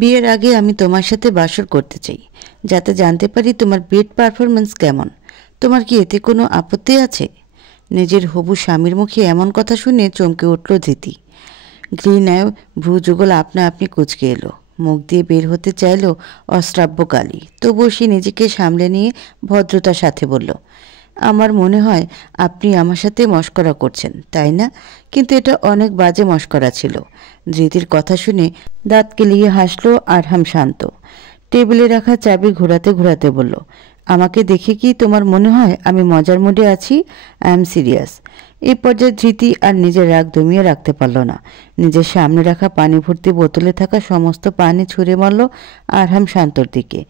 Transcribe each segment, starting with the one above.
বিয়ের আগে আমি তোমার সাথে বাসর করতে চাই, যাতে জানতে পারি তোমার বেড পারফরমেন্স কেমন। তোমার কি এতে কোনো আপত্তি আছে? নিজের হবু স্বামীর মুখে এমন কথা শুনে চমকে উঠল ধৃতি। ঘৃণায় ভ্রুযুগল আপনা আপনি কুঁচকে এলো। মুখ দিয়ে বের হতে চাইল অশ্রাব্য গালি, তবুও সে নিজেকে সামলে নিয়ে ভদ্রতার সাথে বলল, আমার মনে হয় আপনি আমার সাথে মশকরা করছেন, তাই না? কিন্তু এটা অনেক বাজে মশকরা ছিল। ধৃতির কথা শুনে দাঁত কেলিয়ে হাসলো আরহাম শান্ত। টেবিলে রাখা চাবি ঘোরাতে ঘোরাতে বলল, আমাকে দেখে কি তোমার মনে হয় আমি মজার মুডে আছি? I am serious. এই পর্যায়ে ধৃতি আর নিজের রাগ দমিয়ে রাখতে পারল না। নিজের সামনে রাখা পানি ভর্তি বোতলে থাকা সমস্ত পানি ছুঁড়ে মারল আরহাম শান্তর দিকে।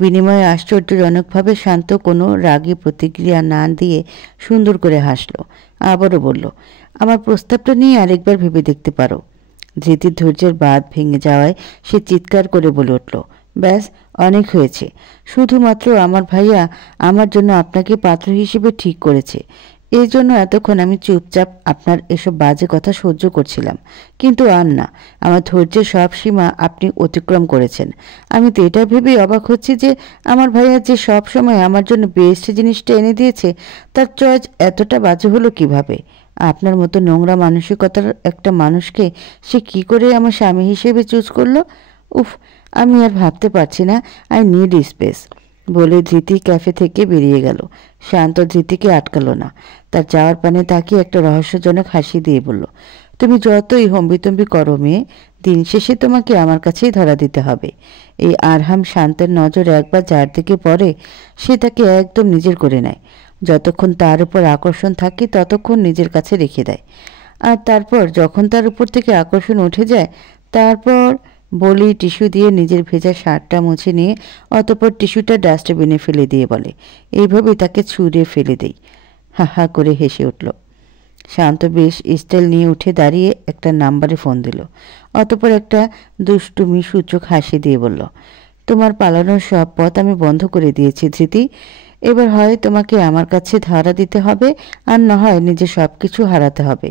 বিনিময়ে আশ্চর্যজনকভাবে শান্ত কোনো রাগী প্রতিক্রিয়া না দিয়ে সুন্দর করে হাসল। আবারও বলল, আমার প্রস্তাবটা নিয়ে আরেকবার ভেবে দেখতে পারো। ধৃতির ধৈর্যের বাঁধ ভেঙে যাওয়ায় সে চিৎকার করে বলে উঠল, ব্যাস, অনেক হয়েছে। শুধুমাত্র আমার ভাইয়া আমার জন্য আপনাকে পাত্র হিসেবে ঠিক করেছে, এই জন্য এতক্ষণ আমি চুপচাপ আপনার এসব বাজে কথা সহ্য করছিলাম। কিন্তু আর না, আমার ধৈর্যের সব সীমা আপনি অতিক্রম করেছেন। আমি তো এটা ভেবেই অবাক হচ্ছি যে আমার ভাইয়া যে সব সময় আমার জন্য বেস্ট জিনিসটা এনে দিয়েছে, তার চয়েস এতটা বাজে হলো কিভাবে? আপনার মতো নোংরা মানসিকতার একটা মানুষকে সে কি করে আমার স্বামী হিসেবে চুজ করলো? উফ, আমি আর ভাবতে পারছি না। I need space. বলে ধৃতি ক্যাফে থেকে বেরিয়ে গেল। শান্ত ধৃতিকে আটকালো না। তার যাওয়ার পানে তাকিয়ে একটা রহস্যজনক হাসি দিয়ে বলল, তুমি যতই হম্বিতম্বি করো মেয়ে, দিন শেষে তোমাকে আমার কাছেই ধরা দিতে হবে। এই আরহাম শান্তের নজর একবার যার দিকে পড়ে, সে তাকে একদম নিজের করে নেয়। যতক্ষণ তার উপর আকর্ষণ থাকে ততক্ষণ নিজের কাছে রেখে দেয়, আর তারপর যখন তার উপর থেকে আকর্ষণ উঠে যায়, তারপর বলি টিস্যু দিয়ে নিজের ভেজা শার্টটা মুছে নিয়ে অতঃপর টিস্যুটা ডাস্টবিনে ফেলে দিয়ে বলে, এইভাবেই তাকে ছুঁড়ে ফেলে দেই। হা হা করে হেসে উঠল। শান্ত বেশ স্টাইল নিয়ে উঠে দাঁড়িয়ে একটা নাম্বারে ফোন দিল। অতঃপর একটা দুষ্টুমি সূচক হাসি দিয়ে বলল, তোমার পালানোর সব পথ আমি বন্ধ করে দিয়েছি ধৃতি। এবার হয় তোমাকে আমার কাছে ধরা দিতে হবে, আর না হয় নিজের সব কিছু হারাতে হবে।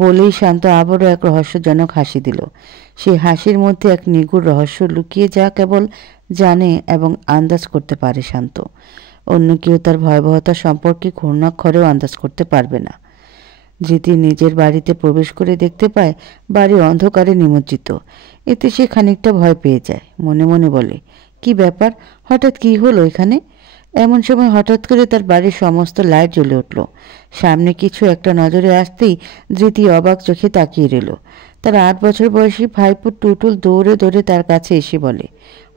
বলেই শান্ত আবারও এক রহস্যজনক হাসি দিল। সেই হাসির মধ্যে এক নিগুড় রহস্য লুকিয়ে যা কেবল জানে এবং আন্দাজ করতে পারে শান্ত। অন্য কেউ তার ভয়াবহতা সম্পর্কে ঘূর্ণাক্ষরেও আন্দাজ করতে পারবে না। ধৃতি নিজের বাড়িতে প্রবেশ করে দেখতে পায় বাড়ি অন্ধকারে নিমজ্জিত। এতে সে খানিকটা ভয় পেয়ে যায়। মনে মনে বলে, কি ব্যাপার, হঠাৎ কি হলো এখানে? এমন সময় হঠাৎ করে তার বাড়ির সমস্ত লাইট জ্বলে উঠল। সামনে কিছু একটা নজরে আসতেই ধৃতি অবাক চোখে তাকিয়ে রইল। তার 8 বছর বয়সী ভাইপো টুটুল দৌড়ে দৌড়ে তার কাছে এসে বলে,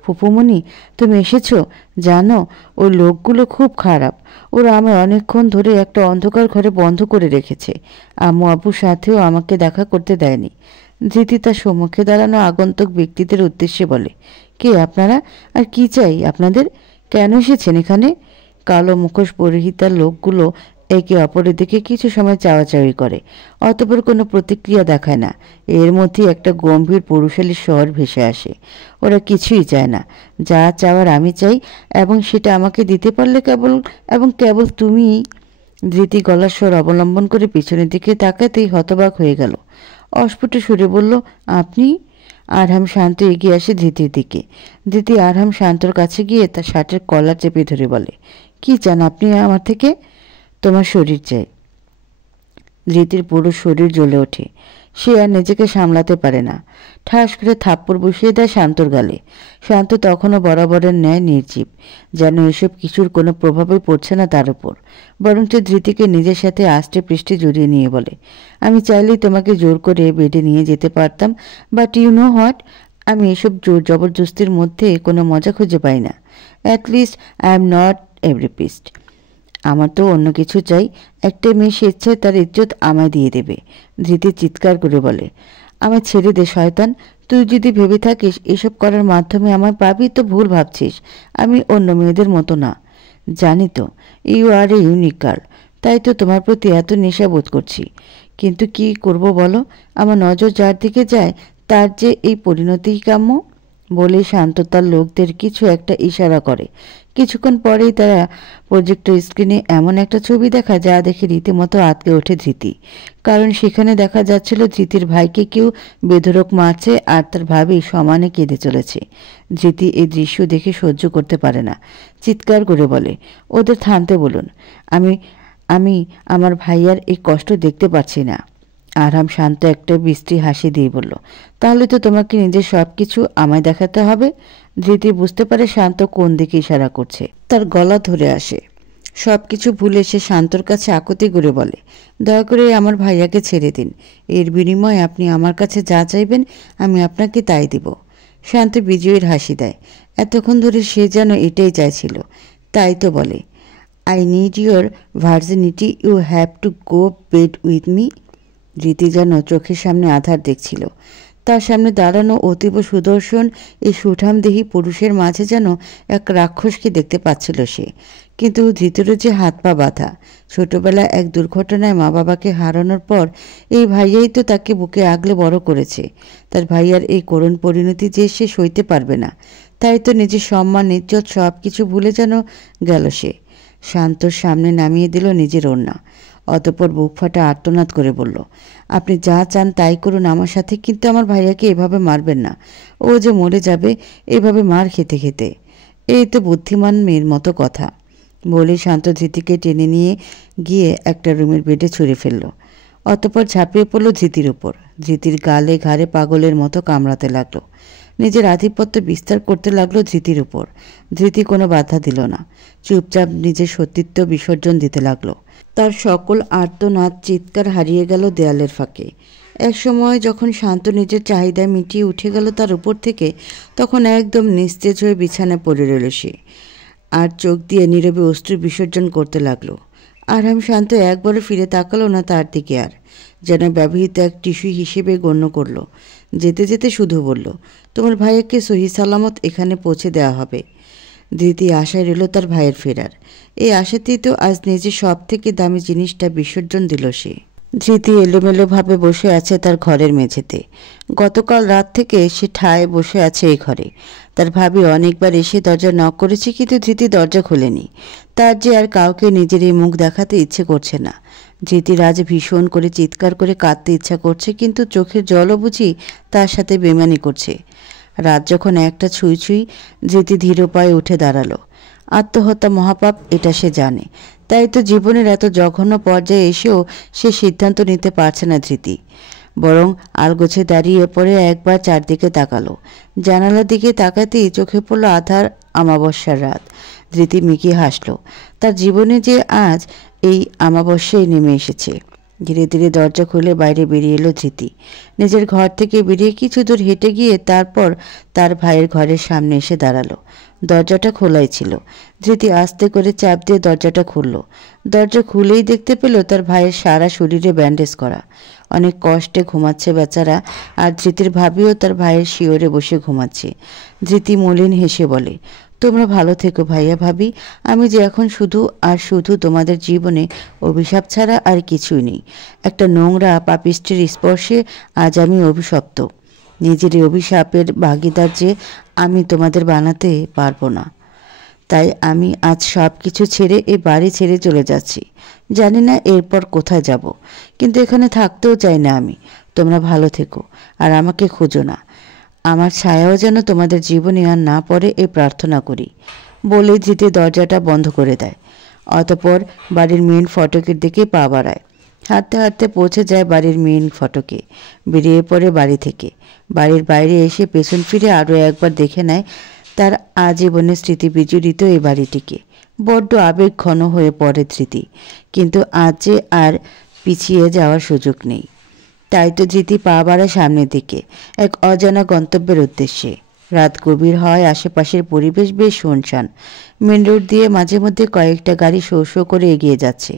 ফুপুমণি, তুমি এসেছো? জানো, ওই লোকগুলো খুব খারাপ। ওরা আমায় অনেকক্ষণ ধরে একটা অন্ধকার ঘরে বন্ধ করে রেখেছে। আম্মু আব্বুর সাথেও আমাকে দেখা করতে দেয়নি। ধৃতি তার সম্মুখে দাঁড়ানো আগন্তুক ব্যক্তিদের উদ্দেশ্যে বলে, কে আপনারা, আর কি চাই আপনাদের? কেন এসেছেন এখানে? কালো মুখোশ পরিহিতার লোকগুলো একে অপরের দিকে কিছু সময় চাওয়াচাওয়ি করে, অতঃপর কোনো প্রতিক্রিয়া দেখায় না। এর মধ্যে একটা গম্ভীর পুরুষালী স্বর ভেসে আসে, ওরা কিছুই চায় না, যা চাওয়ার আমি চাই, এবং সেটা আমাকে দিতে পারলে কেবল তুমি। ধৃতি গলার স্বর অবলম্বন করে পিছনের দিকে তাকাতেই হতবাক হয়ে গেল। অস্ফুট সুরে বলল, আপনি? আরহাম শান্ত এগিয়ে আসে ধৃতির দিকে। ধৃতি আরহাম শান্তর কাছে গিয়ে তার শার্টের কলার চেপে ধরে বলে, কি চান আপনি আমার থেকে? তোমার শরীর চাই। ধৃতির পুরো শরীর জ্বলে ওঠে। সে আর নিজেকে সামলাতে পারে না। ঠাস করে থাপ্পড় বসিয়ে দেয় শান্তর গালে। শান্ত তখনও বরাবরের ন্যায় নির্জীব, যেন এসব কিছুর কোনো প্রভাবই পড়ছে না তার উপর। বরঞ্চ ধৃতিকে নিজের সাথে আষ্টে পৃষ্ঠে জড়িয়ে নিয়ে বলে, আমি চাইলেই তোমাকে জোর করে বেডে নিয়ে যেতে পারতাম, বাট ইউ নো হোয়াট, আমি এসব জোর জবরদস্তির মধ্যে কোনো মজা খুঁজে পাই না। অ্যাটলিস্ট আই এম নট এভরিপিস্ট। আমার তো অন্য কিছু চাই। একটা মেয়ে স্বেচ্ছায় তার ইজ্জত আমায় দিয়ে দেবে। ধৃতি চিৎকার করে বলে, আমায় ছেড়ে দে শয়তান। তুই যদি ভেবে থাকিস এসব করার মাধ্যমে আমায় পাবি, তো ভুল ভাবছিস। আমি অন্য মেয়েদের মতো না। জানি তো, you are a unique girl, তাই তো তোমার প্রতি এত নেশা বোধ করছি। কিন্তু কি করব বলো, আমার নজর যার দিকে যায় তার যে এই পরিণতিই কাম্য। বলেই শান্ত তার লোকদের কিছু একটা ইশারা করে। কিছুক্ষণ পরেই তারা প্রজেক্টর স্ক্রিনে এমন একটা ছবি দেখায় যা দেখে রীতিমতো আঁতকে ওঠে ধৃতি। কারণ সেখানে দেখা যাচ্ছিল ধৃতির ভাইকে কেউ বেধড়ক মারছে আর তার ভাবি সমানে কেঁদে চলেছে। ধৃতি এই দৃশ্য দেখে সহ্য করতে পারে না, চিৎকার করে বলে, ওদের থামতে বলুন। আমি আমি আমার ভাইয়ার এই কষ্ট দেখতে পাচ্ছি না। আরহাম শান্ত একটা বিশ্রী হাসি দিয়ে বলল, তাহলে তো তোমাকে নিজের সব কিছু আমায় দেখাতে হবে। ধৃতি বুঝতে পারে শান্ত কোন দিকে ইশারা করছে, তার গলা ধরে আসে। সব কিছু ভুলে সে শান্তর কাছে আকুতি করে বলে, দয়া করে আমার ভাইয়াকে ছেড়ে দিন। এর বিনিময়ে আপনি আমার কাছে যা চাইবেন আমি আপনাকে তাই দিব। শান্ত বিজয়ীর হাসি দেয়। এতক্ষণ ধরে সে যেন এটাই চাইছিল। তাই তো বলে, I need your virginity, you have to go bed with me. Riti যেন চোখের সামনে আধার দেখছিল। তার সামনে দাঁড়ানো অতীব সুদর্শন এই সুঠামদেহী পুরুষের মাঝে যেন এক রাক্ষসকে দেখতে পাচ্ছিল সে। কিন্তু ধৃতিরও যে হাত পা বাঁধা। ছোটবেলায় এক দুর্ঘটনায় মা বাবাকে হারানোর পর এই ভাইয়াই তো তাকে বুকে আগলে বড় করেছে। তার ভাইয়ার এই করুণ পরিণতি যে সে সইতে পারবে না। তাই তো নিজের সম্মান ইজ্জত সব কিছু ভুলে যেন গেল সে। শান্তর সামনে নামিয়ে দিল নিজের ওড়না। অতঃপর বুক ফাটা আর্তনাদ করে বলল, আপনি যা চান তাই করুন আমার সাথে, কিন্তু আমার ভাইয়াকে এভাবে মারবেন না। ও যে মরে যাবে এভাবে মার খেতে খেতে। এই তো বুদ্ধিমান মেয়ের মতো কথা। বলে শান্ত ধৃতিকে টেনে নিয়ে গিয়ে একটা রুমের বেডে ছুঁড়ে ফেলল। অতঃপর ঝাঁপিয়ে পড়ল ধৃতির উপর। ধৃতির গালে ঘাড়ে পাগলের মতো কামড়াতে লাগলো। নিজের আধিপত্য বিস্তার করতে লাগলো ধৃতির উপর। ধৃতি কোনো বাধা দিল না, চুপচাপ নিজের সতীত্ব বিসর্জন দিতে লাগলো। তার সকল আর্তনাদ চিৎকার হারিয়ে গেল দেয়ালের ফাঁকে। এক সময় যখন শান্ত নিজের চাহিদা মিটিয়ে উঠে গেল তার উপর থেকে, তখন একদম নিস্তেজ হয়ে বিছানায় পড়ে রইল সে। আর চোখ দিয়ে নীরবে অশ্রু বিসর্জন করতে লাগলো। আরহাম শান্ত একবারও ফিরে তাকালো না তার দিকে, আর যেন ব্যবহৃত এক টিস্যু হিসেবে গণ্য করলো। যেতে যেতে শুধু বলল, তোমার ভাইয়াকে সহি সালামত এখানে পৌঁছে দেওয়া হবে। ধৃতি আশায় রইল তার ভাইয়ের ফেরার। এই আশাতেই তো আজ নিজের সব থেকে দামি জিনিসটা বিসর্জন দিল সে। ধৃতি এলোমেলোভাবে বসে আছে তার ঘরের মেঝেতে। গতকাল রাত থেকে সে ঠায় বসে আছে এই ঘরে। তার ভাবি অনেকবার এসে দরজা নক করেছে, কিন্তু ধৃতি দরজা খোলেনি। তার যে আর কাউকে নিজের এই মুখ দেখাতে ইচ্ছে করছে না। ধৃতির আজ ভীষণ করে চিৎকার করে কাঁদতে ইচ্ছা করছে, কিন্তু চোখের জলও বুঝি তার সাথে বেমানি করছে। রাত যখন একটা ছুঁই ছুঁই, ধৃতি ধীর পায়ে উঠে দাঁড়ালো। আত্মহত্যা মহাপাপ, এটা সে জানে। তাই তো জীবনের এত জঘন্য পর্যায়ে এসেও সে সিদ্ধান্ত নিতে পারছে না ধৃতি। বরং আলগোছে দাঁড়িয়ে পড়ে একবার চারদিকে তাকালো। জানালার দিকে তাকাতেই চোখে পড়ল আধার আমাবস্যার রাত। ধৃতি মিকি হাসল। তার জীবনে যে আজ এই আমাবস্যাই নেমে এসেছে। ধীরে ধীরে দরজা খুলে বাইরে বেরিয়ে এলো ধৃতি। নিজের ঘর থেকে বেরিয়ে কিছু দূর হেঁটে গিয়ে তারপর তার ভাইয়ের ঘরের সামনে এসে দাঁড়ালো। দরজাটা খোলাই ছিল। ধৃতি আস্তে করে চাপ দিয়ে দরজাটা খুলল। দরজা খুলেই দেখতে পেল তার ভাইয়ের সারা শরীরে ব্যান্ডেজ করা। অনেক কষ্টে ঘুমাচ্ছে বেচারা। আর ধৃতির ভাবিও তার ভাইয়ের শিয়রে বসে ঘুমাচ্ছে। ধৃতি মলিন হেসে বলে, তোমরা ভালো থেকো ভাইয়া ভাবি। আমি যে এখন শুধু আর শুধু তোমাদের জীবনে অভিশাপ ছাড়া আর কিছুই নেই। একটা নোংরা পাপিষ্টের স্পর্শে আজ আমি অভিশপ্ত। নিজের অভিশাপের ভাগিদার যে আমি তোমাদের বানাতে পারবো না। তাই আমি আজ সব কিছু ছেড়ে এই বাড়ি ছেড়ে চলে যাচ্ছি। জানি না এরপর কোথায় যাব, কিন্তু এখানে থাকতেও চাই না আমি। তোমরা ভালো থেকো আর আমাকে খুঁজো না। আমার ছায়াও যেন তোমাদের জীবনে আর না পড়ে এই প্রার্থনা করি। বলে ধৃতি দরজাটা বন্ধ করে দেয়। অতঃপর বাড়ির মেন ফটকের দিকে পা বাড়ায়। হাঁটতে হাঁটতে পৌঁছে যায় বাড়ির মেন ফটকে। বেরিয়ে পড়ে বাড়ি থেকে। বাড়ির বাইরে এসে পেছন ফিরে আরও একবার দেখে নেয় তার আজীবনের স্মৃতি বিজড়িত এই বাড়িটিকে। বড্ড আবেগ ঘন হয়ে পড়ে ধৃতি, কিন্তু আজ যে আর পিছিয়ে যাওয়ার সুযোগ নেই। তাই তো ধৃতি পা বাড়ায় সামনের দিকে, এক অজানা গন্তব্যের উদ্দেশ্যে। রাত গভীর হয়, আশেপাশের পরিবেশ বেশ শুনশান। মেন রোড দিয়ে মাঝে মধ্যে কয়েকটা গাড়ি শো শো করে এগিয়ে যাচ্ছে।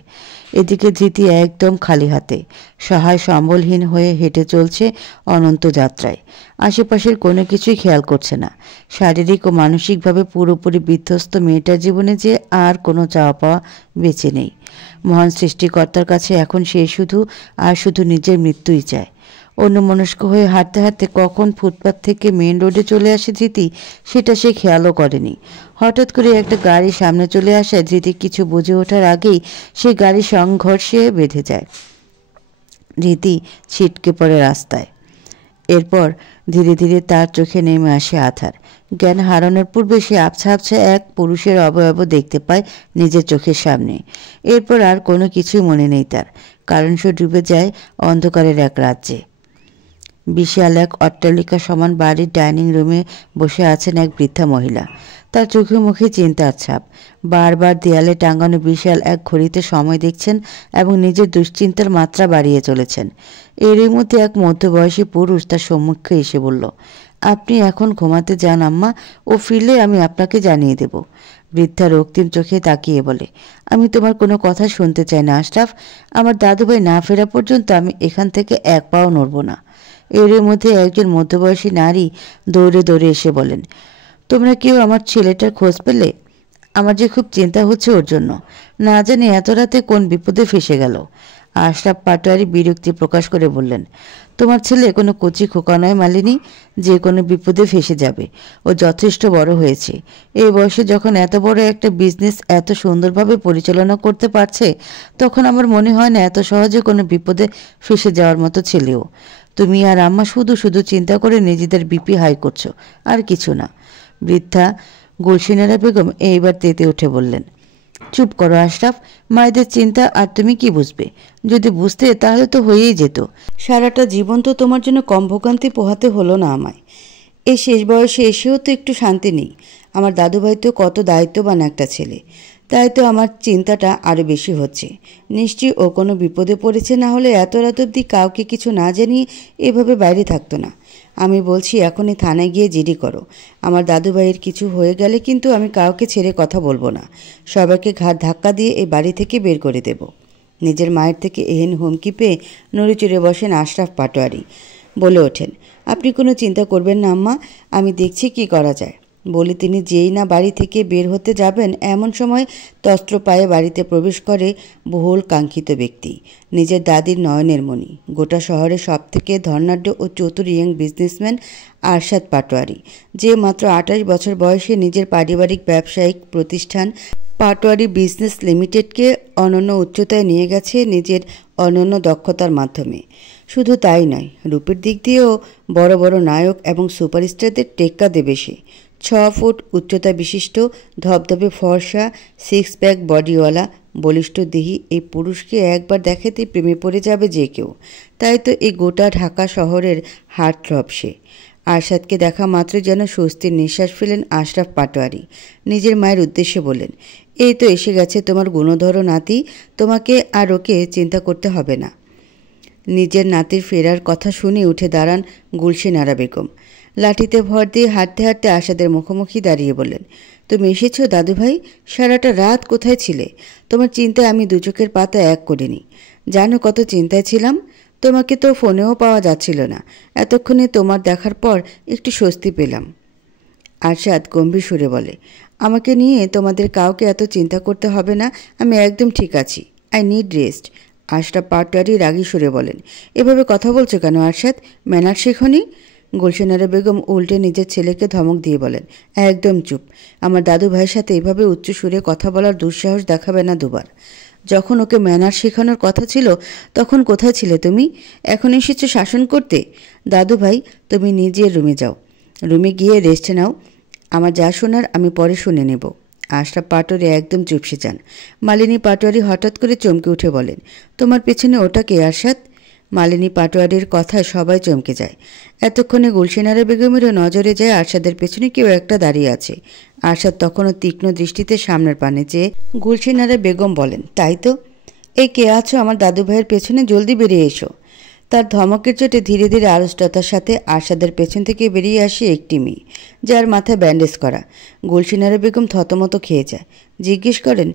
এদিকে ধৃতি একদম খালি হাতে, সহায় সম্বলহীন হয়ে হেঁটে চলছে অনন্ত যাত্রায়। আশেপাশের কোনো কিছুই খেয়াল করছে না। শারীরিক ও মানসিকভাবে পুরোপুরি বিধ্বস্ত মেয়েটার জীবনে যে আর কোনো চাওয়া পাওয়া বেঁচে নেই। মহান সৃষ্টিকর্তার কাছে এখন সে শুধু আর শুধু নিজের মৃত্যুই চায়। অন্যমনস্ক হয়ে হাঁটতে হাঁটতে কখন ফুটপাত থেকে মেন রোডে চলে আসে ধৃতি সেটা সে খেয়ালও করেনি। হঠাৎ করে একটা গাড়ি সামনে চলে আসায় ধৃতি কিছু বুঝে ওঠার আগেই সে গাড়ি সংঘর্ষে বেঁধে যায়। ধৃতি ছিটকে পড়ে রাস্তায়। এরপর ধীরে ধীরে তার চোখে নেমে আসে আধার। জ্ঞান হারানোর পূর্বে সে আবছা আবছা এক পুরুষের অবয়ব দেখতে পায় নিজের চোখের সামনে। এরপর আর কোনো কিছুই মনে নেই তার, কারণ সে ডুবে যায় অন্ধকারের এক রাজ্যে। বিশাল এক অট্টালিকা সমান বাড়ির ডাইনিং রুমে বসে আছেন এক বৃদ্ধা মহিলা। তার চোখে মুখে চিন্তার ছাপ। বারবার দেয়ালে টাঙানো বিশাল এক ঘড়িতে সময় দেখছেন এবং নিজের দুশ্চিন্তার মাত্রা বাড়িয়ে চলেছেন। এরই মধ্যে এক মধ্যবয়সী পুরুষ তার সম্মুখে এসে বলল, আপনি এখন ঘুমাতে যান আম্মা, ও ফিরলে আমি আপনাকে জানিয়ে দেব। বৃদ্ধা রক্তিম চোখে তাকিয়ে বলে, আমি তোমার কোনো কথা শুনতে চাই না আশরাফ। আমার দাদুভাই না ফেরা পর্যন্ত আমি এখান থেকে এক পাও নড়ব না। এর মধ্যে একজন মধ্যবয়সী নারী দৌড়ে দৌড়ে এসে বলেন, তোমরা কেউ আমার ছেলেটার খোঁজ পেলে? আমার যে খুব চিন্তা হচ্ছে ওর জন্য। না জানি এত রাতে কোন বিপদে ফেসে গেল। আশরাফ পাটোয়ারি বিরক্তি প্রকাশ করে বললেন, তোমার ছেলে কোনো কচি খোকা নয় মালিনী, যে কোনো বিপদে ফেসে যাবে। ও যথেষ্ট বড় হয়েছে। এই বয়সে যখন এত বড় একটা বিজনেস এত সুন্দরভাবে পরিচালনা করতে পারছে, তখন আমার মনে হয় না এত সহজে কোনো বিপদে ফেসে যাওয়ার মতো ছেলেও। তুমি আর আম্মা শুধু শুধু চিন্তা করে নিজেদের বিপি হাই করছো, আর কিছু না। বৃদ্ধা গুলশিনারা বেগম এইবার তেতে উঠে বললেন, চুপ করো আশরাফ, মায়েদের চিন্তা আর তুমি কি বুঝবে? যদি বুঝতে তাহলে তো হয়েই যেত। সারাটা জীবন তো তোমার জন্য কম ভোগান্তি পোহাতে হলো না আমায়। এই শেষ বয়সে এসেও তো একটু শান্তি নেই। আমার দাদুভাই তো কত দায়িত্ববান একটা ছেলে, তাই তো আমার চিন্তাটা আরও বেশি হচ্ছে। নিশ্চয়ই ও কোনো বিপদে পড়েছে, না হলে এত রাত অবধি কাউকে কিছু না জানিয়ে এভাবে বাইরে থাকতো না। আমি বলছি এখনই থানায় গিয়ে জিডি করো। আমার দাদুভাইয়ের কিছু হয়ে গেলে কিন্তু আমি কাউকে ছেড়ে কথা বলবো না। সবাইকে ঘাট ধাক্কা দিয়ে এই বাড়ি থেকে বের করে দেব। নিজের মায়ের থেকে এহেন হুমকি পেয়ে নড়ে চড়ে বসেন আশরাফ পাটোয়ারি। বলে ওঠেন, আপনি কোনো চিন্তা করবেন না আম্মা, আমি দেখছি কি করা যায়। বলে তিনি যেই না বাড়ি থেকে বের হতে যাবেন, এমন সময় তস্ত্র পায়ে বাড়িতে প্রবেশ করে বহুল কাঙ্ক্ষিত ব্যক্তি, নিজের দাদির নয়নের মণি, গোটা শহরের সবথেকে ধনাঢ্য ও চতুর ইয়ং বিজনেসম্যান আরশাদ পাটোয়ারি, যে মাত্র 28 বছর বয়সে নিজের পারিবারিক ব্যবসায়িক প্রতিষ্ঠান পাটোয়ারি বিজনেস লিমিটেডকে অনন্য উচ্চতায় নিয়ে গেছে নিজের অনন্য দক্ষতার মাধ্যমে। শুধু তাই নয়, রূপের দিক দিয়েও বড় বড় নায়ক এবং সুপারস্টারদের টেক্কা দেবে সে। 6 ফুট উচ্চতা বিশিষ্ট, ধবধবে ফর্সা, 6 প্যাক বডিওয়ালা, বলিষ্ঠ দেহি এই পুরুষকে একবার দেখাতেই প্রেমে পড়ে যাবে যে কেউ। তাই তো এই গোটা ঢাকা শহরের হার্টথ্রব সে। আরশাদকে দেখা মাত্র যেন স্বস্তির নিঃশ্বাস ফেলেন আশরাফ পাটোয়ারি। নিজের মায়ের উদ্দেশ্যে বলেন, এই তো এসে গেছে তোমার গুণধর নাতি, তোমাকে আর ওকে চিন্তা করতে হবে না। নিজের নাতির ফেরার কথা শুনে উঠে দাঁড়ান গুলশিনারা বেগম। লাঠিতে ভর দিয়ে হাঁটতে হাঁটতে আশাদের মুখোমুখি দাঁড়িয়ে বললেন, তুমি এসেছো দাদুভাই? সারাটা রাত কোথায় ছিলে? তোমার চিন্তায় আমি দু চোখের পাতা এক করিনি। জানো কত চিন্তায় ছিলাম? তোমাকে তো ফোনেও পাওয়া যাচ্ছিল না। এতক্ষণে তোমার দেখার পর একটু স্বস্তি পেলাম। আরশাদ গম্ভীর সুরে বলে, আমাকে নিয়ে তোমাদের কাউকে এত চিন্তা করতে হবে না, আমি একদম ঠিক আছি। I need rest. Ashraf Patwari রাগী সুরে বলেন, এভাবে কথা বলছো কেন আরশাদ? ম্যানার শেখনি? গুলশিনারা বেগম উল্টে নিজের ছেলেকে ধমক দিয়ে বলেন, একদম চুপ। আমার দাদু ভাইয়ের সাথে এভাবে উচ্চ সুরে কথা বলার দুঃসাহস দেখাবে না দুবার। যখন ওকে ম্যানার শেখানোর কথা ছিল তখন কোথায় ছিলে তুমি? এখন এসেছো শাসন করতে? দাদু ভাই, তুমি নিজের রুমে যাও, রুমে গিয়ে রেস্ট নাও। আমার যা শোনার আমি পরে শুনে নেব। আশরাফ পাটোয়ারি একদম চুপসে যান। মালিনী পাটোয়ারি হঠাৎ করে চমকে উঠে বলেন, তোমার পেছনে ওটা কে আরশাদ? মালিনী পাটোয়ারির কথায় সবাই চমকে যায়। এতক্ষণে গুলশিনারা বেগমেরও নজরে যায় আরশাদের পেছনে কেউ একটা দাঁড়িয়ে আছে। আরশাদ তখনও তীক্ষ্ণ দৃষ্টিতে সামনের পানে চেয়ে গুলশিনারা বেগম বলেন, তাই তো। এই কে আছো আমার দাদু ভাইয়ের পেছনে? জলদি বেরিয়ে এসো। তার ধমকের চোটে ধীরে ধীরে আড়ষ্টতার সাথে আরশাদের পেছন থেকে বেরিয়ে আসে একটি মেয়ে, যার মাথায় ব্যান্ডেজ করা। গুলশিনারা বেগম থতমত খেয়ে যায়। জিজ্ঞেস করেন,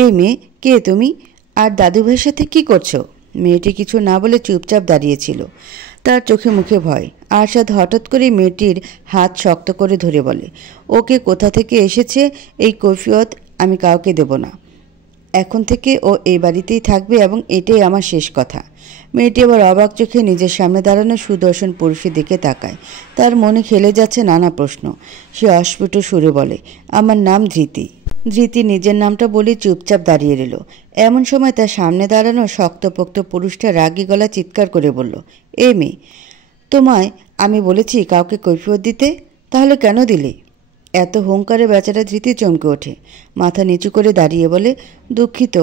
এই মেয়ে কে তুমি? আর দাদু ভাইয়ের সাথে কি করছো? মেয়েটি কিছু না বলে চুপচাপ দাঁড়িয়েছিল, তার চোখে মুখে ভয়। আরশাদ হঠাৎ করে মেয়েটির হাত শক্ত করে ধরে বলে, ওকে কোথা থেকে এসেছে এই কৈফিয়ত আমি কাউকে দেব না। এখন থেকে ও এই বাড়িতেই থাকবে এবং এটাই আমার শেষ কথা। মেয়েটি আবার অবাক চোখে নিজের সামনে দাঁড়ানো সুদর্শন পুরুষের দিকে তাকায়। তার মনে খেলে যাচ্ছে নানা প্রশ্ন। সে অস্ফুট সুরে বলে, আমার নাম ধৃতি। ধৃতি নিজের নামটা বলে চুপচাপ দাঁড়িয়ে রইল। এমন সময় তার সামনে দাঁড়ানো শক্তপোক্ত পুরুষটা রাগী গলা চিৎকার করে বলল, এ মেয়ে, তোমায় আমি বলেছি কাউকে কৈফিয়ত দিতে, তাহলে কেন দিলে? এত হুঙ্কারে বেচারা ধৃতি চমকে ওঠে, মাথা নিচু করে দাঁড়িয়ে বলে, দুঃখিত,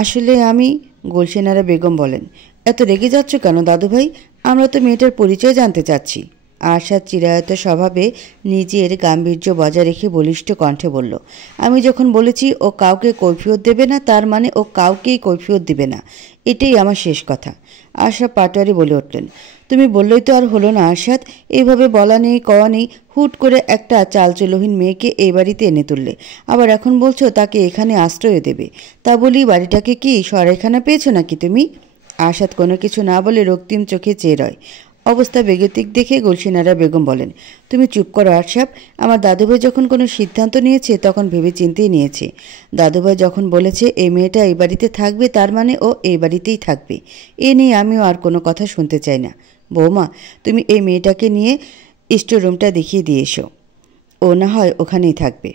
আসলে আমি। গুলশানারা বেগম বলেন, এত রেগে যাচ্ছ কেন দাদুভাই? আমরা তো মেয়েটার পরিচয় জানতে চাচ্ছি। আরশাদ চিরায়ত স্বভাবে নিজের গাম্ভীর্য বজায় রেখে বলিষ্ঠ কণ্ঠে বলল, আমি যখন বলেছি ও কাউকে কৈফিয়ত দেবে না, তার মানে ও কাউকেই কৈফিয়ত দিবে না। এটাই আমার শেষ কথা। আশরাফ পাটোয়ারি বলে উঠলেন, তুমি বললেই তো আর হলো না আরশাদ, এইভাবে বলা নেই কওয়া নেই, হুট করে একটা চালচুলোহীন মেয়েকে এই বাড়িতে এনে তুললে, আবার এখন বলছো তাকে এখানে আশ্রয় দেবে। তা বলি বাড়িটাকে কি সরাইখানা পেয়েছো নাকি তুমি? আরশাদ কোনো কিছু না বলে রক্তিম চোখে চেয়ে রয়। অবস্থা বেগতিক দেখে গুলশানারা বেগম বলেন, তুমি চুপ করো আরশাব। আমার দাদুভাই যখন কোনো সিদ্ধান্ত নিয়েছে তখন ভেবে চিন্তেই নিয়েছে। দাদুভাই যখন বলেছে এই মেয়েটা এই বাড়িতে থাকবে, তার মানে ও এই বাড়িতেই থাকবে। এ নিয়ে আমিও আর কোনো কথা শুনতে চাই না। বৌমা, তুমি এই মেয়েটাকে নিয়ে স্টোর রুমটা দেখিয়ে দিয়ে এসো, ও না হয় ওখানেই থাকবে।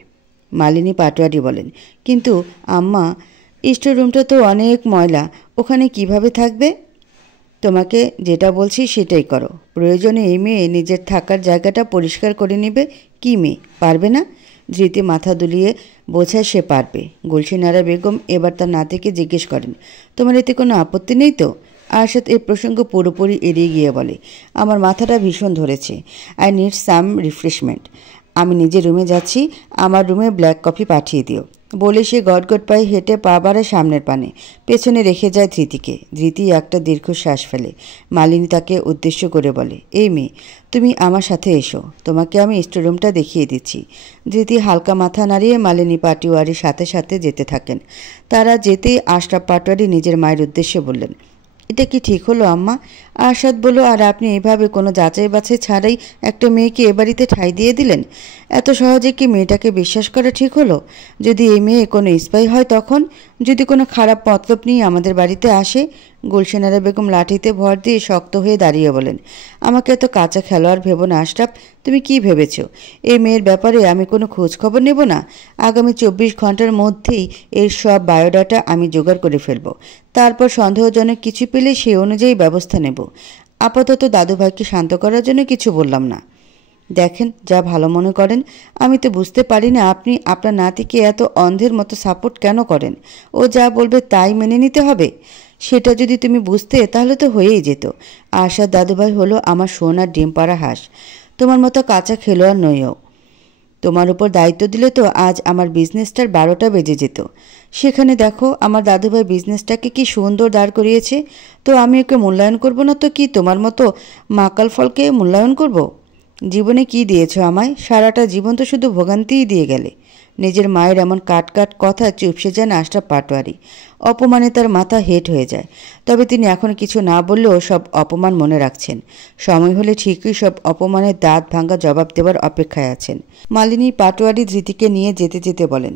মালিনী পাটোয়ারি বলেন, কিন্তু আম্মা, স্টোর রুমটা তো অনেক ময়লা, ওখানে কিভাবে থাকবে? তোমাকে যেটা বলছি সেটাই করো। প্রয়োজনে এই মেয়ে নিজের থাকার জায়গাটা পরিষ্কার করে নেবে। কি মেয়ে পারবে না? ধৃতি মাথা দুলিয়ে বোঝায় সে পারবে। গুলশানারা বেগম এবার তার নাতিকে জিজ্ঞেস করেন, তোমার এতে কোনো আপত্তি নেই তো? আরশাদ এই প্রসঙ্গ পুরোপুরি এড়িয়ে গিয়ে বলে, আমার মাথাটা ভীষণ ধরেছে, আই নিড সাম রিফ্রেশমেন্ট। আমি নিজের রুমে যাচ্ছি, আমার রুমে ব্ল্যাক কফি পাঠিয়ে দিও। বলে সে গটগট পায়ে হেঁটে পা বাড়ায় সামনের পানে, পেছনে রেখে যায় ধৃতিকে। ধৃতি একটা দীর্ঘশ্বাস ফেলে। মালিনী তাকে উদ্দেশ্য করে বলে, এই মেয়ে, তুমি আমার সাথে এসো, তোমাকে আমি স্টোররুমটা দেখিয়ে দিচ্ছি। ধৃতি হালকা মাথা নাড়িয়ে মালিনী পাটোয়ারির সাথে সাথে যেতে থাকেন। তারা যেতেই আশরাফ পাটোয়ারি নিজের মায়ের উদ্দেশ্যে বললেন, এটা কি ঠিক হলো আম্মা? আরশাদ বলল, আর আপনি এভাবে কোনো যাচাই বাছাই ছাড়াই একটা মেয়েকে এ বাড়িতে ঠাঁই দিয়ে দিলেন? এত সহজে কি মেয়েটাকে বিশ্বাস করা ঠিক হলো? যদি এই মেয়ে কোনো স্পাই হয় তখন? যদি কোনো খারাপ মতলব নিয়ে আমাদের বাড়িতে আসে? গুলশানারা বেগম লাঠিতে ভর দিয়ে শক্ত হয়ে দাঁড়িয়ে বলেন, আমাকে এত কাঁচা খেলোয়াড় ভেবো না আশরাফ। তুমি কি ভেবেছ এই মেয়ের ব্যাপারে আমি কোনো খোঁজ খবর নেব না? আগামী 24 ঘন্টার মধ্যেই এর সব বায়োডাটা আমি জোগাড় করে ফেলব। তারপর সন্দেহজনক কিছু পেলে সেই অনুযায়ী ব্যবস্থা নেব। আপাতত দাদুভাইকে শান্ত করার জন্য কিছু বললাম না। দেখেন, যা ভালো মনে করেন। আমি তো বুঝতে পারি না আপনি আপনার নাতিকে এত অন্ধের মতো সাপোর্ট কেন করেন। ও যা বলবে তাই মেনে নিতে হবে। সেটা যদি তুমি বুঝতে তাহলে তো হয়েই যেত। আশার দাদুভাই হলো আমার সোনার ডিম পাড়া হাঁস, তোমার মতো কাঁচা খেলোয়াড় নইও। তোমার উপর দায়িত্ব দিলে তো আজ আমার বিজনেসটার 12টা বেজে যেত। সেখানে দেখো আমার দাদুভাই বিজনেসটাকে কি সুন্দর দাঁড় করিয়েছে। তো আমি ওকে মূল্যায়ন করব না তো কি তোমার মতো মাকাল ফলকে মূল্যায়ন করব? জীবনে কি দিয়েছো আমায়? সারাটা জীবন তো শুধু ভোগান্তিই দিয়ে গেলে। নিজের মায়ের এমন কাট কাট কথা চুপসে যান আশরাফ পাটোয়ারি। অপমানে তার মাথা হেট হয়ে যায়। তবে তিনি এখন কিছু না বললেও সব অপমান মনে রাখছেন। সময় হলে ঠিকই সব অপমানের দাঁত ভাঙা জবাব দেওয়ার অপেক্ষায় আছেন। মালিনী পাটোয়ারি ধৃতিকে নিয়ে যেতে যেতে বলেন,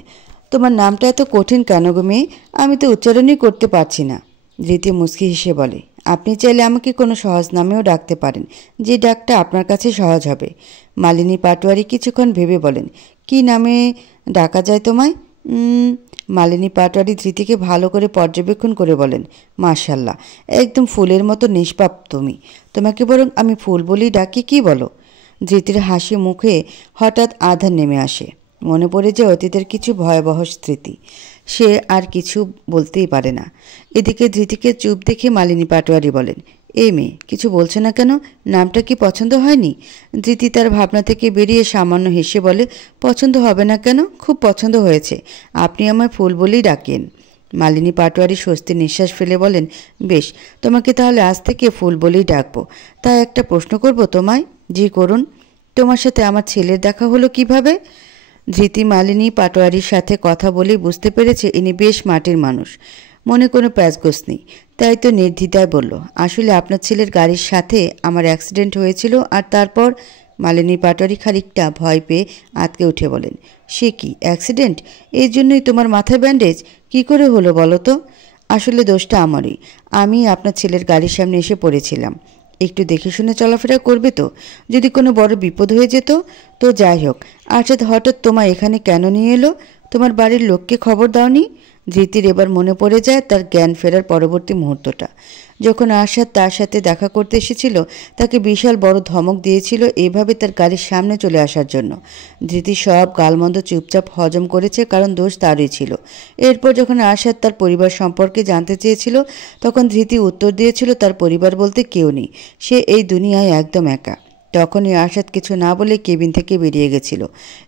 তোমার নামটা এত কঠিন কেন গো মেয়ে? আমি তো উচ্চারণই করতে পারছি না। ধৃতি মুচকি হেসে বলে, আপনি চাইলে আমাকে কোনো সহজ নামেও ডাকতে পারেন, যে ডাকটা আপনার কাছে সহজ হবে। মালিনী পাটোয়ারি কিছুক্ষণ ভেবে বলেন, কি নামে ডাকা যায় তোমায়? মালিনী পাটোয়ারি ধৃতিকে ভালো করে পর্যবেক্ষণ করে বলেন, মাশাল্লাহ, একদম ফুলের মতো নিষ্পাপ তুমি। তোমাকে বরং আমি ফুল বলেই ডাকি, কি বলো? ধৃতির হাসি মুখে হঠাৎ আধার নেমে আসে। মনে পড়ে যে অতীতের কিছু ভয়াবহ স্মৃতি। সে আর কিছু বলতেই পারে না। এদিকে ধৃতিকে চুপ দেখে মালিনী পাটোয়ারি বলেন, এই মেয়ে, কিছু বলছে না কেন? নামটা কি পছন্দ হয়নি? ধৃতি তার ভাবনা থেকে বেরিয়ে সামান্য হেসে বলে, পছন্দ হবে না কেন? খুব পছন্দ হয়েছে। আপনি আমায় ফুল বলেই ডাকেন। মালিনী পাটোয়ারি স্বস্তির নিঃশ্বাস ফেলে বলেন, বেশ, তোমাকে তাহলে আজ থেকে ফুল বলেই ডাকবো। তাই একটা প্রশ্ন করব তোমায়? জি করুন। তোমার সাথে আমার ছেলের দেখা হলো কিভাবে? ধৃতি মালিনী পাটোয়ারির সাথে কথা বলেই বুঝতে পেরেছে ইনি বেশ মাটির মানুষ, মনে কোনো প্যাচগোছ নেই। তাই তো নির্দ্বিধায় বলল, আসলে আপনার ছেলের গাড়ির সাথে আমার অ্যাক্সিডেন্ট হয়েছিল, আর তারপর। মালিনী পাটোয়ারি খানিকটা ভয় পেয়ে আঁতকে উঠে বলেন, সে কি অ্যাক্সিডেন্ট? এর জন্যই তোমার মাথায় ব্যান্ডেজ? কি করে হলো বলো তো? আসলে দোষটা আমারই। আমি আপনার ছেলের গাড়ির সামনে এসে পড়েছিলাম। একটু দেখে শুনে চলাফেরা করবে তো? যদি কোনো বড় বিপদ হয়ে যেত তো? যাই হোক, আরশাদ হঠাৎ তোমায় এখানে কেন নিয়ে এলো? তোমার বাড়ির লোককে খবর দাওনি? ধৃতির এবার মনে পড়ে যায় তার জ্ঞান ফেরার পরবর্তী মুহূর্তটা, যখন আরশাদ তার সাথে দেখা করতে এসেছিল, তাকে বিশাল বড় ধমক দিয়েছিল এভাবে তার গাড়ির সামনে চলে আসার জন্য। ধৃতি সব গালমন্দ চুপচাপ হজম করেছে, কারণ দোষ তারই ছিল। এরপর যখন আরশাদ তার পরিবার সম্পর্কে জানতে চেয়েছিল, তখন ধৃতি উত্তর দিয়েছিল তার পরিবার বলতে কেউ নেই, সে এই দুনিয়ায় একদম একা। তখনই আরশাদ কিছু না বলে কেবিন থেকে বেরিয়ে গেছিল।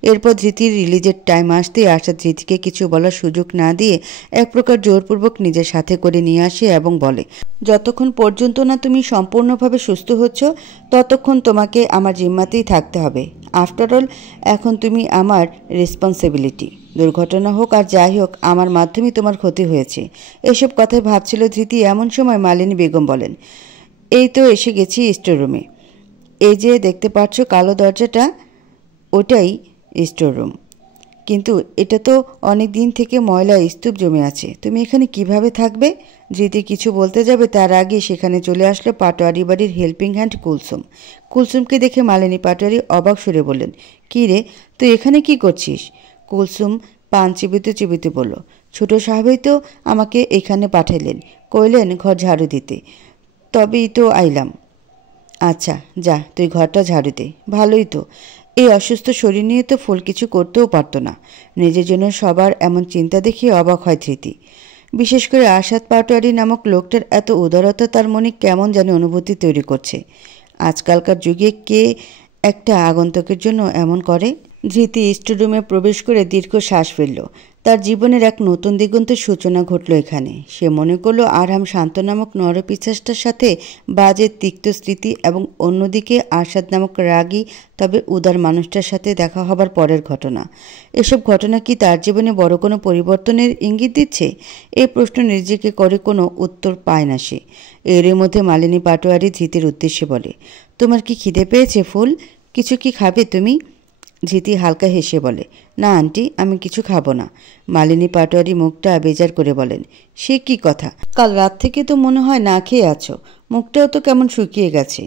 এরপর ধৃতির রিলিজের টাইম আসতেই আরশাদ ধৃতিকে কিছু বলার সুযোগ না দিয়ে এক প্রকার জোরপূর্বক নিজের সাথে করে নিয়ে আসে এবং বলে, যতক্ষণ পর্যন্ত না তুমি সম্পূর্ণভাবে সুস্থ হচ্ছ ততক্ষণ তোমাকে আমার জিম্মাতেই থাকতে হবে। আফটারঅল এখন তুমি আমার রেসপন্সিবিলিটি। দুর্ঘটনা হোক আর যাই হোক, আমার মাধ্যমেই তোমার ক্ষতি হয়েছে। এসব কথাই ভাবছিল ধৃতি, এমন সময় মালিনী বেগম বলেন, এই তো এসে গেছি স্টোর রুমে। এই যে দেখতে পাচ্ছ কালো দরজাটা, ওটাই স্টোর রুম। কিন্তু এটা তো অনেক দিন থেকে ময়লা স্তূপ জমে আছে, তুমি এখানে কিভাবে থাকবে? ধৃতি কিছু বলতে যাবে তার আগে সেখানে চলে আসলো পাটোয়ারি বাড়ির হেল্পিং হ্যান্ড কুলসুম। কুলসুমকে দেখে মালিনী পাটোয়ারি অবাক সুরে বললেন, কী রে, তুই এখানে কি করছিস? কুলসুম পান চিবিতে চিবিতে বলল, ছোট সাহেবই তো আমাকে এখানে পাঠাইলেন, কইলেন ঘর ঝাড়ু দিতে, তবেই তো আইলাম। আচ্ছা যা, তুই ঘরটা ঝাড়ু দে। ভালোই তো, এই অসুস্থ শরীর নিয়ে তো ফুল কিছু করতেও পারতো না। নিজের জন্য সবার এমন চিন্তা দেখিয়ে অবাক হয় ধৃতি। বিশেষ করে আরশাদ পাটোয়ারি নামক লোকটার এত উদারতা তার মনে কেমন যেন অনুভূতি তৈরি করছে। আজকালকার যুগে কে একটা আগন্তুকের জন্য এমন করে? ধৃতি স্টোররুমে প্রবেশ করে দীর্ঘ শ্বাস ফেলল। তার জীবনের এক নতুন দিগন্তের সূচনা ঘটল এখানে। সে মনে করল আরহাম শান্ত নামক নরপিশাচটার সাথে বাজে তিক্ত স্মৃতি এবং অন্যদিকে আরশাদ নামক রাগী তবে উদার মানুষটার সাথে দেখা হবার পরের ঘটনা। এসব ঘটনা কি তার জীবনে বড় কোনো পরিবর্তনের ইঙ্গিত দিচ্ছে? এই প্রশ্ন নিজেকে করে কোনো উত্তর পায় না সে। এরই মধ্যে মালিনী পাটোয়ারি ধৃতির উদ্দেশ্যে বলে, তোমার কি খিদে পেয়েছে ফুল? কিছু কি খাবে তুমি? ধৃতি হালকা হেসে বলে, না আন্টি, আমি কিছু খাবো না। মালিনী পাটোয়ারি মুখটা বেজার করে বলেন, সে কি কথা? কাল রাত থেকে তো মনে হয় না খেয়ে আছো, মুখটাও তো কেমন শুকিয়ে গেছে,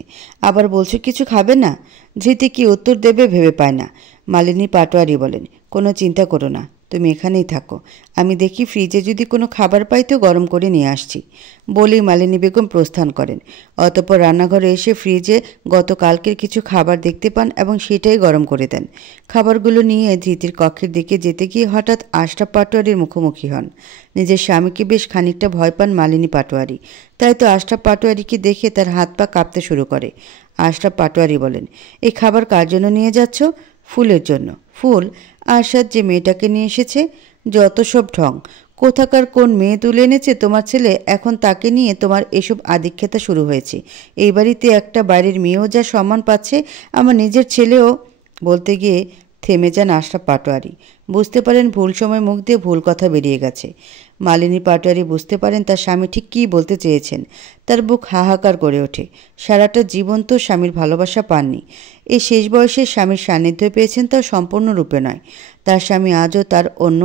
আবার বলছো কিছু খাবে না? ধৃতি কি উত্তর দেবে ভেবে পায় না। মালিনী পাটোয়ারি বলেন, কোনো চিন্তা করো না, তুমি এখানেই থাকো, আমি দেখি ফ্রিজে যদি কোনো খাবার পাই তো গরম করে নিয়ে আসছি। বলেই মালিনী বেগম প্রস্থান করেন। অতঃপর রান্নাঘরে এসে ফ্রিজে গতকালকের কিছু খাবার দেখতে পান এবং সেটাই গরম করে দেন। খাবারগুলো নিয়ে ধৃতির কক্ষের দিকে যেতে গিয়ে হঠাৎ আশরাফ পাটোয়ারির মুখোমুখি হন। নিজের স্বামীকে বেশ খানিকটা ভয় পান মালিনী পাটোয়ারি। তাই তো আশরাফ পাটোয়ারিকে দেখে তার হাত পা কাঁপতে শুরু করে। আশরাফ পাটোয়ারি বলেন, এই খাবার কার জন্য নিয়ে যাচ্ছ? ফুলের জন্য। ফুল? আরশাদ যে মেয়েটাকে নিয়ে এসেছে? যত সব ঢং! কোথাকার কোন মেয়ে তুলে এনেছে তোমার ছেলে, এখন তাকে নিয়ে তোমার এসব আদিক্ষেতা শুরু হয়েছে। এই বাড়িতে একটা বাইরের মেয়েও যা সম্মান পাচ্ছে, আমার নিজের ছেলেও। বলতে গিয়ে থেমে যান আশরাফ পাটোয়ারি। বুঝতে পারেন ভুল সময় মুখ দিয়ে ভুল কথা বেরিয়ে গেছে। মালিনী পাটোয়ারি বুঝতে পারেন তার স্বামী ঠিক কী বলতে চেয়েছেন। তার বুক হাহাকার করে ওঠে। সারাটা জীবন তো স্বামীর ভালোবাসা পাননি, এই শেষ বয়সে স্বামীর সান্নিধ্য পেয়েছেন তাও সম্পূর্ণরূপে নয়। তার স্বামী আজও তার অন্য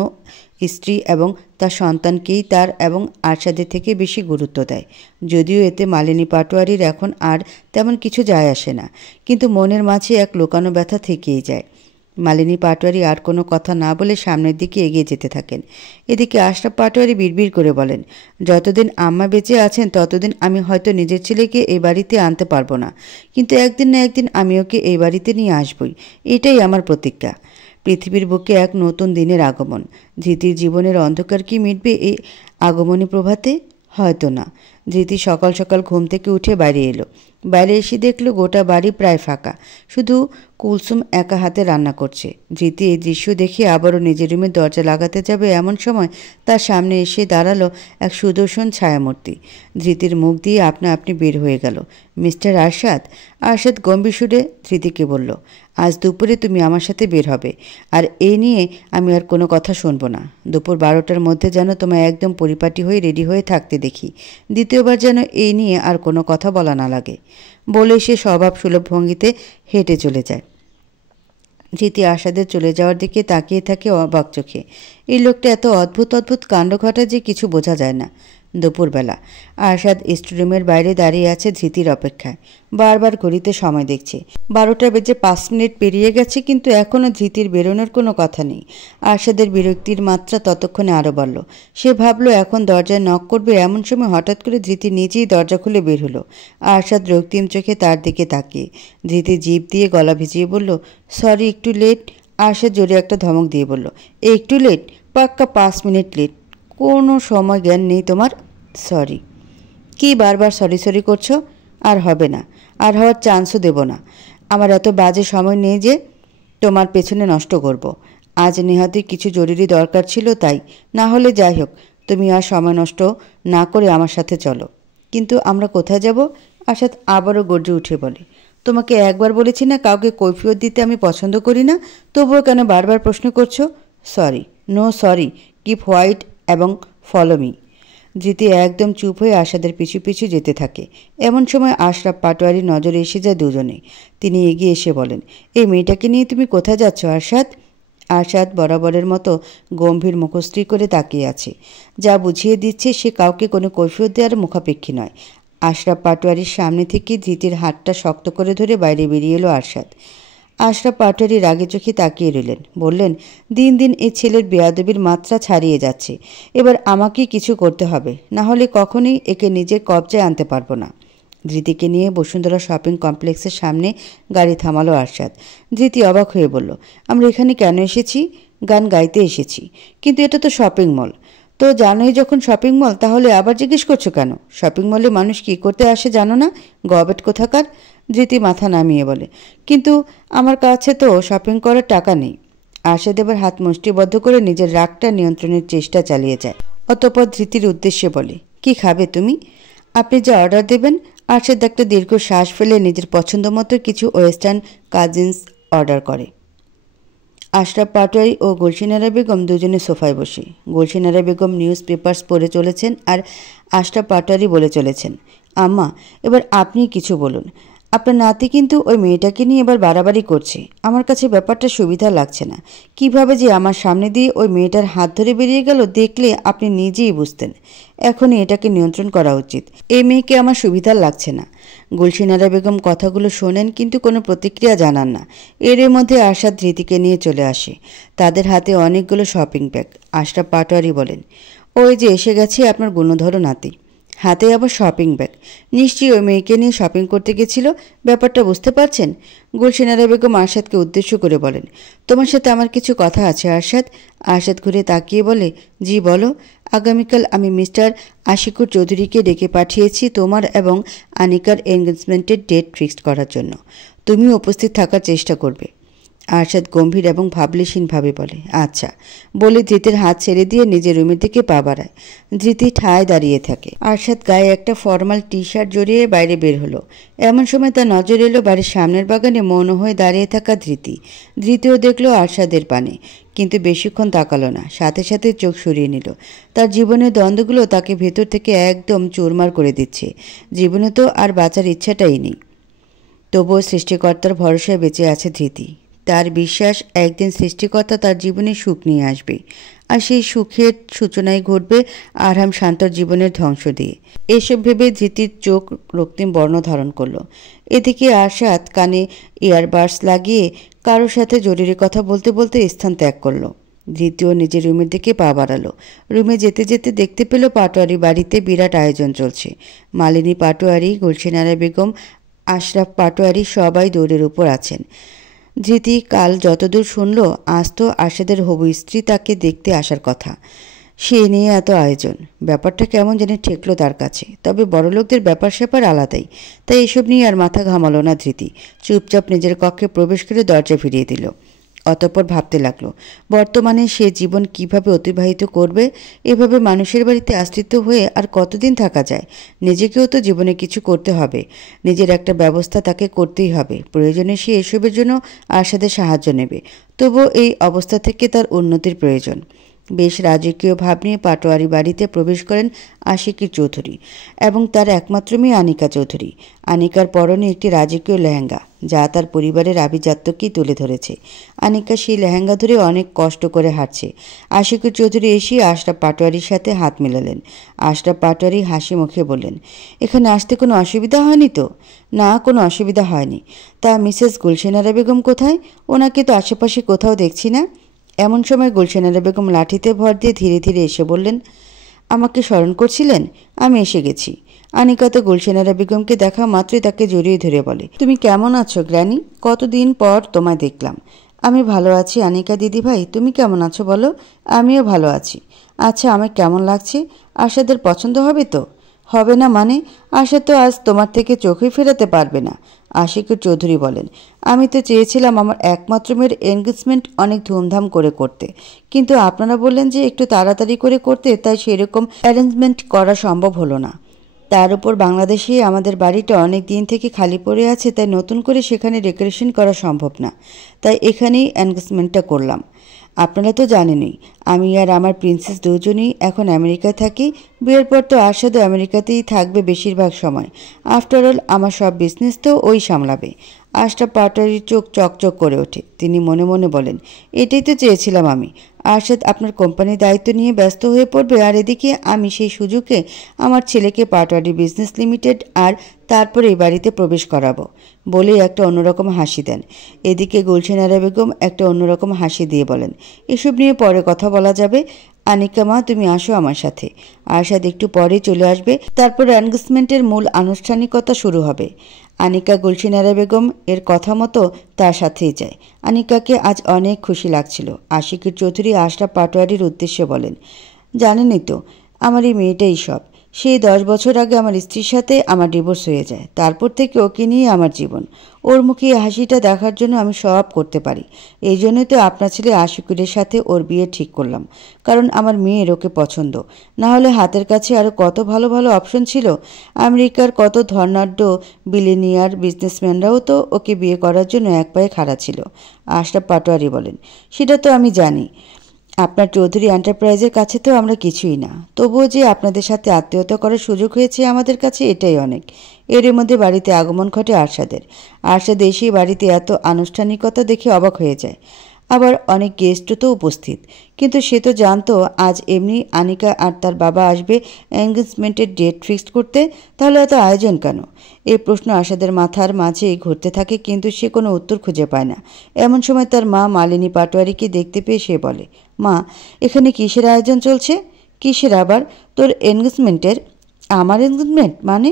স্ত্রী এবং তার সন্তানকেই তার এবং আরশাদের থেকে বেশি গুরুত্ব দেয়। যদিও এতে মালিনী পাটোয়ারির এখন আর তেমন কিছু যায় আসে না, কিন্তু মনের মাঝে এক লুকানো ব্যথা থেকেই যায়। মালিনী পাটোয়ারি আর কোনো কথা না বলে সামনের দিকে এগিয়ে যেতে থাকেন। এদিকে আশরাফ পাটোয়ারি বিড়বিড় করে বলেন, যতদিন আম্মা বেঁচে আছেন ততদিন আমি হয়তো নিজের ছেলেকে এই বাড়িতে আনতে পারবো না, কিন্তু একদিন না একদিন আমি ওকে এই বাড়িতে নিয়ে আসবই, এটাই আমার প্রতিজ্ঞা। পৃথিবীর বুকে এক নতুন দিনের আগমন। ধৃতির জীবনের অন্ধকার কি মিটবে এই আগমনী প্রভাতে? হয়তো না। ধৃতি সকাল সকাল ঘুম থেকে উঠে বাইরে এলো। বাইরে এসে দেখলো গোটা বাড়ি প্রায় ফাঁকা, শুধু কুলসুম একা হাতে রান্না করছে। ধৃতি এই দৃশ্য দেখে আবারও নিজের রুমের দরজা লাগাতে যাবে এমন সময় তার সামনে এসে দাঁড়ালো এক সুদর্শন ছায়ামূর্তি। ধৃতির মুখ দিয়ে আপনা আপনি বের হয়ে গেল, মিস্টার আরশাদ। আরশাদ গম্ভীর সুরে ধৃতিকে বলল, আজ দুপুরে তুমি আমার সাথে বের হবে, আর এই নিয়ে আমি আর কোনো কথা শুনবো না। দুপুর 12টার মধ্যে যেন তোমায় একদম পরিপাটি হয়ে রেডি হয়ে থাকতে দেখি। দ্বিতীয়বার যেন এই নিয়ে আর কোনো কথা বলা না লাগে। বলে সে স্বভাব সুলভ ভঙ্গিতে হেঁটে চলে যায়। ধৃতি আশাদের চলে যাওয়ার দিকে তাকিয়ে থাকে অবাক চোখে। এই লোকটা এত অদ্ভুত অদ্ভুত কাণ্ড ঘটায় যে কিছু বোঝা যায় না। দুপুরবেলা আরশাদ স্টুডিয়ামের বাইরে দাঁড়িয়ে আছে ধৃতির অপেক্ষায়। বারবার ঘড়িতে সময় দেখছে। 12:05 পেরিয়ে গেছে, কিন্তু এখনও ধৃতির বেরোনোর কোনো কথা নেই। আরশাদের বিরক্তির মাত্রা ততক্ষণে আরও বাড়ল। সে ভাবল এখন দরজায় নক করবে, এমন সময় হঠাৎ করে ধৃতি নিজেই দরজা খুলে বের হলো। আরশাদ রক্তিম চোখে তার দিকে তাকিয়ে। ধৃতি জিভ দিয়ে গলা ভিজিয়ে বলল, সরি একটু লেট। আরশাদ জোরে একটা ধমক দিয়ে বলল, একটু লেট? পাক্কা 5 মিনিট লেট। কোনো সময় জ্ঞান নেই তোমার? সরি। কি বারবার সরি সরি করছো? আর হবে না, আর হওয়ার চান্সও দেব না। আমার এত বাজে সময় নেই যে তোমার পেছনে নষ্ট করব। আজ নেহাতই কিছু জরুরি দরকার ছিল তাই, না হলে যাই হোক, তুমি আর সময় নষ্ট না করে আমার সাথে চলো। কিন্তু আমরা কোথায় যাব? আশাদ আবারও গর্জে উঠে বলে, তোমাকে একবার বলেছি না কাউকে কৈফিয়ত দিতে আমি পছন্দ করি না, তবুও কেন বারবার প্রশ্ন করছো? Sorry, no sorry, keep quiet এবং ফলো মি। ধৃতি একদম চুপ হয়ে আশাদের পিছু পিছু যেতে থাকে। এমন সময় আশরাফ পাটোয়ারির নজরে এসে যায় দুজনে। তিনি এগিয়ে এসে বলেন, এই মেয়েটাকে নিয়ে তুমি কোথায় যাচ্ছ আরশাদ? আরশাদ বরাবরের মতো গম্ভীর মুখশ্রী করে তাকিয়ে আছে। যা বুঝিয়ে দিচ্ছে সে কাউকে কোনো কৈফিয়ত দেওয়ার মুখাপেক্ষী নয়। আশরাফ পাটোয়ারির সামনে থেকে ধৃতির হাতটা শক্ত করে ধরে বাইরে বেরিয়ে এলো আরশাদ। আশরাফ পাটোয়ারি রাগে চোখে তাকিয়ে রইলেন। বললেন, দিন দিন এই ছেলের বেয়াদবির মাত্রা ছাড়িয়ে যাচ্ছে। এবার আমাকেই কিছু করতে হবে, না হলে কখনোই একে নিজের কবজায় আনতে পারবো না। ধৃতিকে নিয়ে বসুন্ধরা শপিং কমপ্লেক্সের সামনে গাড়ি থামালো আরশাদ। ধৃতি অবাক হয়ে বলল, আমরা এখানে কেন এসেছি? গান গাইতে এসেছি। কিন্তু এটা তো শপিং মল। তো জানোই যখন শপিং মল, তাহলে আবার জিজ্ঞেস করছো কেন? শপিং মলে মানুষ কী করতে আসে জানো না? গবেট কোথাকার। ধৃতি মাথা নামিয়ে বলে, কিন্তু আমার কাছে তো শপিং করার টাকা নেই। আরশাদ এবার হাত মুষ্টিবদ্ধ করে নিজের রাগটা নিয়ন্ত্রণের চেষ্টা চালিয়ে যায়। অতঃপর ধৃতির উদ্দেশ্যে বলে, কি খাবে তুমি? আপনি যা অর্ডার দেবেন। আরশাদ একটা দীর্ঘ শ্বাস ফেলে নিজের পছন্দ মতো কিছু ওয়েস্টার্ন কাজিনস অর্ডার করে। আশরাফ পাটোয়ারি ও গুলশিনারা বেগম দুজনে সোফায় বসে। গুলশিনারা বেগম নিউজ পেপার্স পড়ে চলেছেন আর আশরাফ পাটোয়ারি বলে চলেছেন, আম্মা এবার আপনি কিছু বলুন। আপনার নাতি কিন্তু ওই মেয়েটাকে নিয়ে এবার বাড়াবাড়ি করছে। আমার কাছে ব্যাপারটা সুবিধা লাগছে না। কিভাবে যে আমার সামনে দিয়ে ওই মেয়েটার হাত ধরে বেরিয়ে গেল দেখলে আপনি নিজেই বুঝতেন। এখনই এটাকে নিয়ন্ত্রণ করা উচিত। এই মেয়েকে আমার সুবিধা লাগছে না। গুলশিনারা বেগম কথাগুলো শোনেন কিন্তু কোনো প্রতিক্রিয়া জানান না। এর মধ্যে আরশাদ ধৃতিকে নিয়ে চলে আসে। তাদের হাতে অনেকগুলো শপিং ব্যাগ। আশরাফ পাটোয়ারি বলেন, ওই যে এসে গেছে আপনার গুণধর নাতি, হাতে আবার শপিং ব্যাগ। নিশ্চয়ই ওই মেয়েকে নিয়ে শপিং করতে গেছিল। ব্যাপারটা বুঝতে পারছেন? গুলশিনারা বেগম আরশাদকে উদ্দেশ্য করে বলেন, তোমার সাথে আমার কিছু কথা আছে আরশাদ। আরশাদ ঘুরে তাকিয়ে বলে, জি বলো। আগামীকাল আমি মিস্টার আশিকুর চৌধুরীকে ডেকে পাঠিয়েছি তোমার এবং আনিকার এনগেজমেন্টের ডেট ফিক্সড করার জন্য। তুমিও উপস্থিত থাকার চেষ্টা করবে। আরশাদ গম্ভীর এবং ভাবলেশীনভাবে বলে, আচ্ছা। বলে ধৃতির হাত ছেড়ে দিয়ে নিজের রুমের দিকে পা বাড়ায়। ধৃতি ঠায় দাঁড়িয়ে থাকে। আরশাদ গায়ে একটা ফর্মাল টি শার্ট জড়িয়ে বাইরে বের হলো। এমন সময় তার নজর এলো বাড়ির সামনের বাগানে মৌন হয়ে দাঁড়িয়ে থাকা ধৃতি। ধৃতিও দেখলো আরশাদের পানে, কিন্তু বেশিক্ষণ তাকালো না। সাথে সাথে চোখ সরিয়ে নিল। তার জীবনের দ্বন্দ্বগুলো তাকে ভেতর থেকে একদম চুরমার করে দিচ্ছে। জীবনে তো আর বাঁচার ইচ্ছাটাই নেই। তবুও সৃষ্টিকর্তার ভরসায় বেঁচে আছে ধৃতি। তার বিশ্বাস একদিন সৃষ্টিকর্তা তার জীবনে সুখ নিয়ে আসবে, আর সেই সুখের সূচনায় ঘটবে আরহাম শান্তর জীবনের ধ্বংস দিয়ে। এসব ভেবে ধৃতির চোখ রক্তিম বর্ণ ধারণ করল। এদিকে আরশাদ কানে ইয়ারবাডস লাগিয়ে কারোর সাথে জরুরি কথা বলতে বলতে স্থান ত্যাগ করল। ধৃতিও নিজের রুমের দিকে পা বাড়ালো। রুমে যেতে যেতে দেখতে পেল পাটোয়ারি বাড়িতে বিরাট আয়োজন চলছে। মালিনী পাটোয়ারি, গুলশিনারা বেগম, আশরাফ পাটোয়ারি সবাই দৌড়ের উপর আছেন। ধৃতি কাল যতদূর শুনল, আজ তো আরশাদের হবু স্ত্রী তাকে দেখতে আসার কথা। সে নিয়ে এত আয়োজন, ব্যাপারটা কেমন যেন ঠেকলো তার কাছে। তবে বড়লোকদের ব্যাপার স্যাপার আলাদাই, তাই এসব নিয়ে আর মাথা ঘামালো না ধৃতি। চুপচাপ নিজের কক্ষে প্রবেশ করে দরজা ফিরিয়ে দিল। অতঃপর ভাবতে লাগলো, বর্তমানে সে জীবন কিভাবে অতিবাহিত করবে। এভাবে মানুষের বাড়িতে আশ্রিত হয়ে আর কতদিন থাকা যায়? নিজেকেও তো জীবনে কিছু করতে হবে। নিজের একটা ব্যবস্থা তাকে করতেই হবে। প্রয়োজনে সে এসবের জন্য আরশাদের সাহায্য নেবে। তবুও এই অবস্থা থেকে তার উন্নতির প্রয়োজন। বেশ রাজকীয় ভাব নিয়ে পাটোয়ারি বাড়িতে প্রবেশ করেন আশিকুর চৌধুরী এবং তার একমাত্র মেয়ে আনিকা চৌধুরী। আনিকার পরনে একটি রাজকীয় লেহেঙ্গা, যা তার পরিবারের আভিজাত্যকেই তুলে ধরেছে। আনিকা সেই লেহেঙ্গা ধরে অনেক কষ্ট করে হাঁটছে। আশিকুর চৌধুরী এসে আশরাফ পাটোয়ারির সাথে হাত মেলালেন। আশরাফ পাটোয়ারি হাসি মুখে বললেন, এখানে আসতে কোনো অসুবিধা হয়নি তো? না, কোনো অসুবিধা হয়নি। তা মিসেস গুলশানারা বেগম কোথায়? ওনাকে তো আশেপাশে কোথাও দেখছি না। এমন সময় গুলশানারা বেগম লাঠিতে ভর দিয়ে ধীরে ধীরে এসে বললেন, আমাকে স্মরণ করছিলেন? আমি এসে গেছি। আনিকা তো গুলশানারা বেগমকে দেখা মাত্রই তাকে জড়িয়ে ধরে বলে, তুমি কেমন আছো গ্র্যানি? কতদিন পর তোমায় দেখলাম। আমি ভালো আছি আনিকা দিদিভাই, তুমি কেমন আছো বলো? আমিও ভালো আছি। আচ্ছা, আমার কেমন লাগছে? আশাদের পছন্দ হবে তো? হবে না মানে? আশা তো আজ তোমার থেকে চোখই ফেরাতে পারবে না। আশিকুর চৌধুরী বলেন, আমি তো চেয়েছিলাম আমার একমাত্র মেয়ের এনগেজমেন্ট অনেক ধুমধাম করে করতে, কিন্তু আপনারা বললেন যে একটু তাড়াতাড়ি করে করতে, তাই সেরকম অ্যারেঞ্জমেন্ট করা সম্ভব হলো না। তার উপর বাংলাদেশে আমাদের বাড়িটা অনেক দিন থেকে খালি পড়ে আছে, তাই নতুন করে সেখানে ডেকোরেশন করা সম্ভব না, তাই এখানেই এনগেজমেন্টটা করলাম। আপনারা তো জানেনই আমি আর আমার প্রিন্সেস দুজনই এখন আমেরিকায় থাকি। বিয়ের পর তো আশাদও আমেরিকাতেই থাকবে বেশিরভাগ সময়। আফটারঅল আমার সব বিজনেস তো ওই সামলাবে। আশরাফ পাটোয়ারির চোখ চকচক করে ওঠে। তিনি মনে মনে বলেন, এটাই তো চেয়েছিলাম আমি। আরশাদ আপনার কোম্পানির দায়িত্ব নিয়ে ব্যস্ত হয়ে পড়বে, আর এদিকে আমি সেই সুযোগে আমার ছেলেকে পাটোয়ারি বিজনেস লিমিটেড আর তারপর এই বাড়িতে প্রবেশ করাবো বলেই একটা অন্যরকম হাসি দেন। এদিকে গুলশানারা বেগম একটা অন্যরকম হাসি দিয়ে বলেন, এসব নিয়ে পরে কথা বলা যাবে। আনিকা মা, তুমি আসো আমার সাথে। আরশাদ একটু পরে চলে আসবে, তারপর এনগেজমেন্টের মূল আনুষ্ঠানিকতা শুরু হবে। আনিকা গুলশানারা বেগম এর কথা মতো তার সাথেই যায়। আনিকাকে আজ অনেক খুশি লাগছিল। আশিকুর চৌধুরী আশরাফ পাটোয়ারির উদ্দেশ্যে বলেন, জানেনই তো আমার এই মেয়েটাই সব। সেই 10 বছর আগে আমার স্ত্রীর সাথে আমার ডিভোর্স হয়ে যায়। তারপর থেকে ওকে নিয়ে আমার জীবন। ওর মুখে হাসিটা দেখার জন্য আমি সব করতে পারি। এই জন্যই তো আপনার ছেলে আশিকুরের সাথে ওর বিয়ে ঠিক করলাম, কারণ আমার মেয়ের ওকে পছন্দ। না হলে হাতের কাছে আরও কত ভালো ভালো অপশন ছিল। আমেরিকার কত ধর্নাঢ্য বিলিনিয়ার বিজনেসম্যানরাও তো ওকে বিয়ে করার জন্য এক পায়ে খাড়া ছিল। আশরাফ পাটোয়ারি বলেন, সেটা তো আমি জানি। আপনার চৌধুরী এন্টারপ্রাইজের কাছে তো আমরা কিছুই না, তবুও যে আপনাদের সাথে আত্মীয়তা করার সুযোগ হয়েছে আমাদের কাছে, এটাই অনেক। এর মধ্যে বাড়িতে আগমন ঘটে আরশাদের। আরশাদ এসেই বাড়িতে এত আনুষ্ঠানিকতা দেখে অবাক হয়ে যায়। আবার অনেক গেস্টও তো উপস্থিত, কিন্তু সে তো জানতো আজ এমনি আনিকা আর তার বাবা আসবে এনগেজমেন্টের ডেট ফিক্সড করতে, তাহলে এত আয়োজন কেন? এই প্রশ্ন আশাদের মাথার মাঝেই ঘুরতে থাকে, কিন্তু সে কোনো উত্তর খুঁজে পায় না। এমন সময় তার মা মালিনী পাটোয়ারিকে দেখতে পেয়ে সে বলে, মা, এখানে কিসের আয়োজন চলছে? কিসের আবার? তোর এনগেজমেন্টের? আমার এনগেজমেন্ট মানে?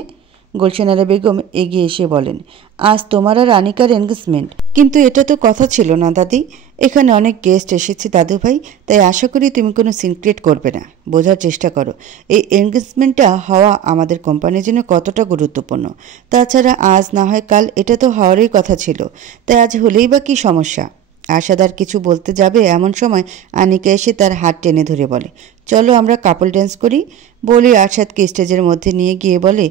গুলশানারা বেগম এগিয়ে এসে বলেন, আজ তোমার আর আনিকার এনগেজমেন্ট। কিন্তু এটা তো কথা ছিল না দাদি। এখানে অনেক গেস্ট এসেছে দাদুভাই, তাই আশা করি তুমি কোনো সিনক্রেট করবে না। বোঝার চেষ্টা করো এই এনগেজমেন্টটা হওয়া আমাদের কোম্পানির জন্য কতটা গুরুত্বপূর্ণ। তাছাড়া আজ না হয় কাল এটা তো হওয়ারই কথা ছিল, তাই আজ হলেই বা কী সমস্যা? আশাদ আর কিছু বলতে যাবে এমন সময় আনিকা এসে তার হাত টেনে ধরে বলে, চলো আমরা কাপল ডান্স করি। বলে আরশাদকে স্টেজের মধ্যে নিয়ে গিয়ে বলে,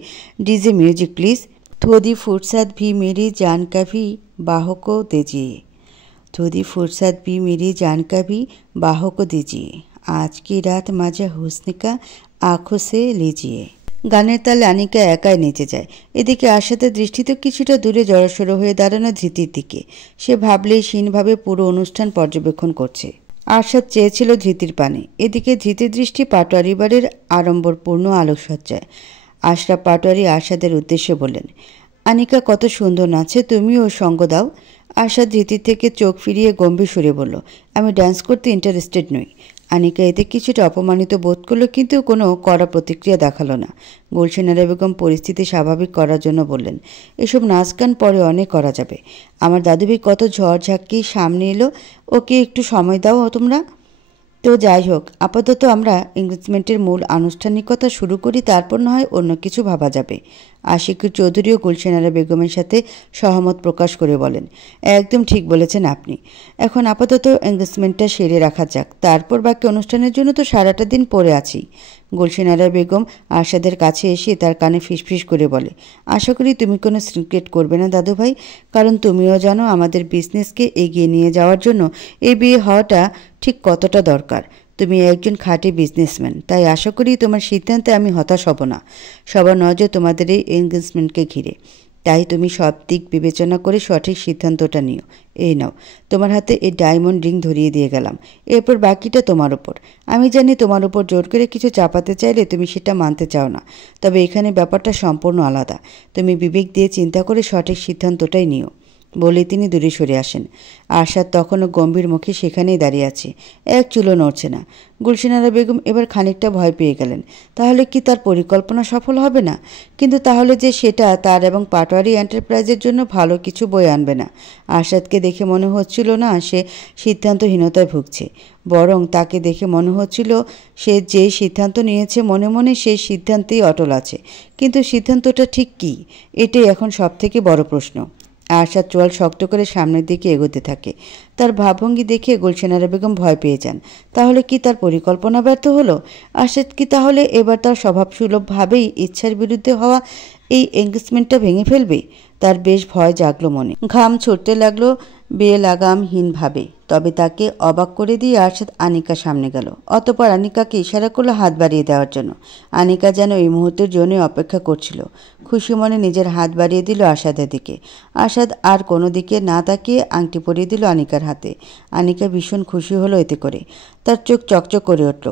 ডিজে মিউজিক প্লিজ। थोड़ी फुर्सत भी मेरी जान का भी बाहों को दीजिए, थोड़ी फुर्सत भी मेरी जान का भी बाहों को दीजिए, आज की रात मजा हुस्न का आँखों से लीजिए। গানের তালে আনিকা একাই নেচে যায়। এদিকে আশাদের দৃষ্টি তো কিছুটা দূরে জড়সড় হয়ে দাঁড়ানো ধৃতির দিকে। সে ভাবলেই ক্ষীণভাবে পুরো অনুষ্ঠান পর্যবেক্ষণ করছে। আরশাদ চেয়েছিল ধৃতির পানে। এদিকে ধৃতির দৃষ্টি পাটোয়ারি বাড়ির আড়ম্বরপূর্ণ আলোকসজ্জায়। আশরাফ পাটোয়ারি আরশাদের উদ্দেশ্যে বললেন, আনিকা কত সুন্দর নাচে, তুমিও সঙ্গ দাও। আরশাদ ধৃতির থেকে চোখ ফিরিয়ে গম্ভীর সুরে বলল, আমি ডান্স করতে ইন্টারেস্টেড নই। আনিকা এতে কিছুটা অপমানিত বোধ করলো, কিন্তু কোনো কড়া প্রতিক্রিয়া দেখালো না। গুলশানারা বেগম পরিস্থিতি স্বাভাবিক করার জন্য বললেন, এসব নাচ গান পরে অনেক করা যাবে। আমার দাদুভাই কত ঝড় ঝাঁকি সামনে এলো, ওকে একটু সময় দাও তোমরা। তো যাই হোক, আপাতত আমরা এনগেজমেন্টের মূল আনুষ্ঠানিকতা শুরু করি, তারপর না হয় অন্য কিছু ভাবা যাবে। আশিকুর চৌধুরী ও গুলশানারা বেগমের সাথে সহমত প্রকাশ করে বলেন, একদম ঠিক বলেছেন আপনি। এখন আপাতত এনগেজমেন্টটা সেরে রাখা যাক, তারপর বাকি অনুষ্ঠানের জন্য তো সারাটা দিন পড়ে আছি। গুলশানারা বেগম আরশাদের কাছে এসে তার কানে ফিসফিস করে বলে, আশা করি তুমি কোনো সিক্রেট করবে না দাদুভাই, কারণ তুমিও জানো আমাদের বিজনেসকে এগিয়ে নিয়ে যাওয়ার জন্য এই বিয়ে হওয়াটা ঠিক কতটা দরকার। তুমি একজন খাঁটি বিজনেসম্যান, তাই আশা করি তোমার সিদ্ধান্তে আমি হতাশ হব না। সবার নজর তোমাদের এই এনগেজমেন্টকে ঘিরে, তাই তুমি সব দিক বিবেচনা করে সঠিক সিদ্ধান্তটা নিও। এই নাও, তোমার হাতে এই ডায়মন্ড রিং ধরিয়ে দিয়ে গেলাম, এরপর বাকিটা তোমার উপর। আমি জানি তোমার উপর জোর করে কিছু চাপাতে চাইলে তুমি সেটা মানতে চাও না, তবে এখানে ব্যাপারটা সম্পূর্ণ আলাদা। তুমি বিবেক দিয়ে চিন্তা করে সঠিক সিদ্ধান্তটাই নিও। বলে তিনি দূরে সরে আসেন। আরশাদ তখনও গম্ভীর মুখে সেখানেই দাঁড়িয়ে আছে, এক চুলও নড়ছে না। গুলশানারা বেগম এবার খানিকটা ভয় পেয়ে গেলেন। তাহলে কি তার পরিকল্পনা সফল হবে না? কিন্তু তাহলে যে সেটা তার এবং পাটোয়ারি এন্টারপ্রাইজের জন্য ভালো কিছু বয়ে আনবে না। আরশাদকে দেখে মনে হচ্ছিল না সে সিদ্ধান্তহীনতায় ভুগছে, বরং তাকে দেখে মনে হচ্ছিল সে যে সিদ্ধান্ত নিয়েছে মনে মনে সেই সিদ্ধান্তেই অটল আছে। কিন্তু সিদ্ধান্তটা ঠিক কী, এটাই এখন সবথেকে বড় প্রশ্ন। আরশাদ চোয়াল শক্ত করে সামনের দিকে এগোতে থাকে। তার ভাবভঙ্গি দেখে গুলশানারা বেগম ভয় পেয়ে যান। তাহলে কি তার পরিকল্পনা ব্যর্থ হলো? আরশাদ কি তাহলে এবার তার স্বভাবসুলভভাবেই ইচ্ছার বিরুদ্ধে হওয়া এই এঙ্গেজমেন্টটা ভেঙে ফেলবে? তার বেশ ভয় জাগলো মনে। ঘাম ছুটতে লাগলো বেলাগামহীনভাবে। তবে তাকে অবাক করে দিয়ে আরশাদ আনিকার সামনে গেল। অতঃপর আনিকাকে ইশারা করলো হাত বাড়িয়ে দেওয়ার জন্য। আনিকা যেন এই মুহূর্তের জন্য অপেক্ষা করছিল। খুশি মনে নিজের হাত বাড়িয়ে দিল আরশাদের দিকে। আরশাদ আর কোনো দিকে না তাকিয়ে আংটি পরিয়ে দিল আনিকার হাতে। আনিকা ভীষণ খুশি হলো এতে করে, তার চোখ চকচক করে উঠল।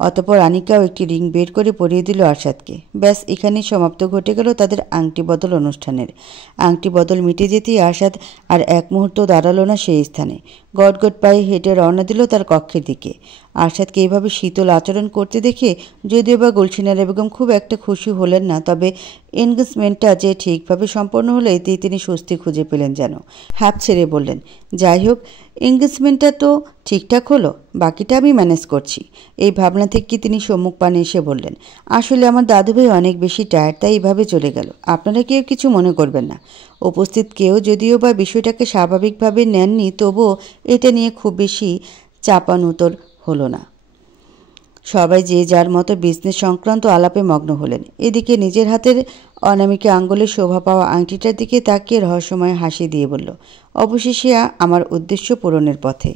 অতঃপর আনিকাও একটি রিং বের করে পরিয়ে দিল আরশাদকে। ব্যাস, এখানেই সমাপ্ত ঘটে গেল তাদের আংটি বদল অনুষ্ঠানের। আংটি বদল মিটে যেতেই আরশাদ আর এক মুহূর্ত দাঁড়ালো না সেই স্থানে। গটগট পায়ে হেঁটে রওনা দিল তার কক্ষের দিকে। আরশাদকে এইভাবে শীতল আচরণ করতে দেখে যদিও বা গুলশানারা বেগম খুব একটা খুশি হলেন না, তবে এনগেজমেন্টটা যে ঠিকভাবে সম্পন্ন হলো এতেই তিনি স্বস্তি খুঁজে পেলেন যেন। হাঁপ ছেড়ে বললেন, যাই হোক, এনগেজমেন্টটা তো ঠিকঠাক হলো, বাকিটা আমি ম্যানেজ করছি। এই ভাবনা থেকে তিনি সম্মুখ পানে এসে বললেন, আসলে আমার দাদুভাই অনেক বেশি টায়ার্ড, তাই এইভাবে চলে গেল। আপনারা কেউ কিছু মনে করবেন না। উপস্থিত কেউ যদিও বা বিষয়টাকে স্বাভাবিকভাবে নেননি, তবুও এটা নিয়ে খুব বেশি চাপানুতর হলো না। সবাই যে যার মতো বিজনেস সংক্রান্ত আলাপে মগ্ন হলেন। এদিকে নিজের হাতের অনামিকা আঙ্গুলের শোভা পাওয়া আংটিটার দিকে তাকিয়ে রহস্যময় হাসি দিয়ে বলল, অবশেষে আমার উদ্দেশ্য পূরণের পথে।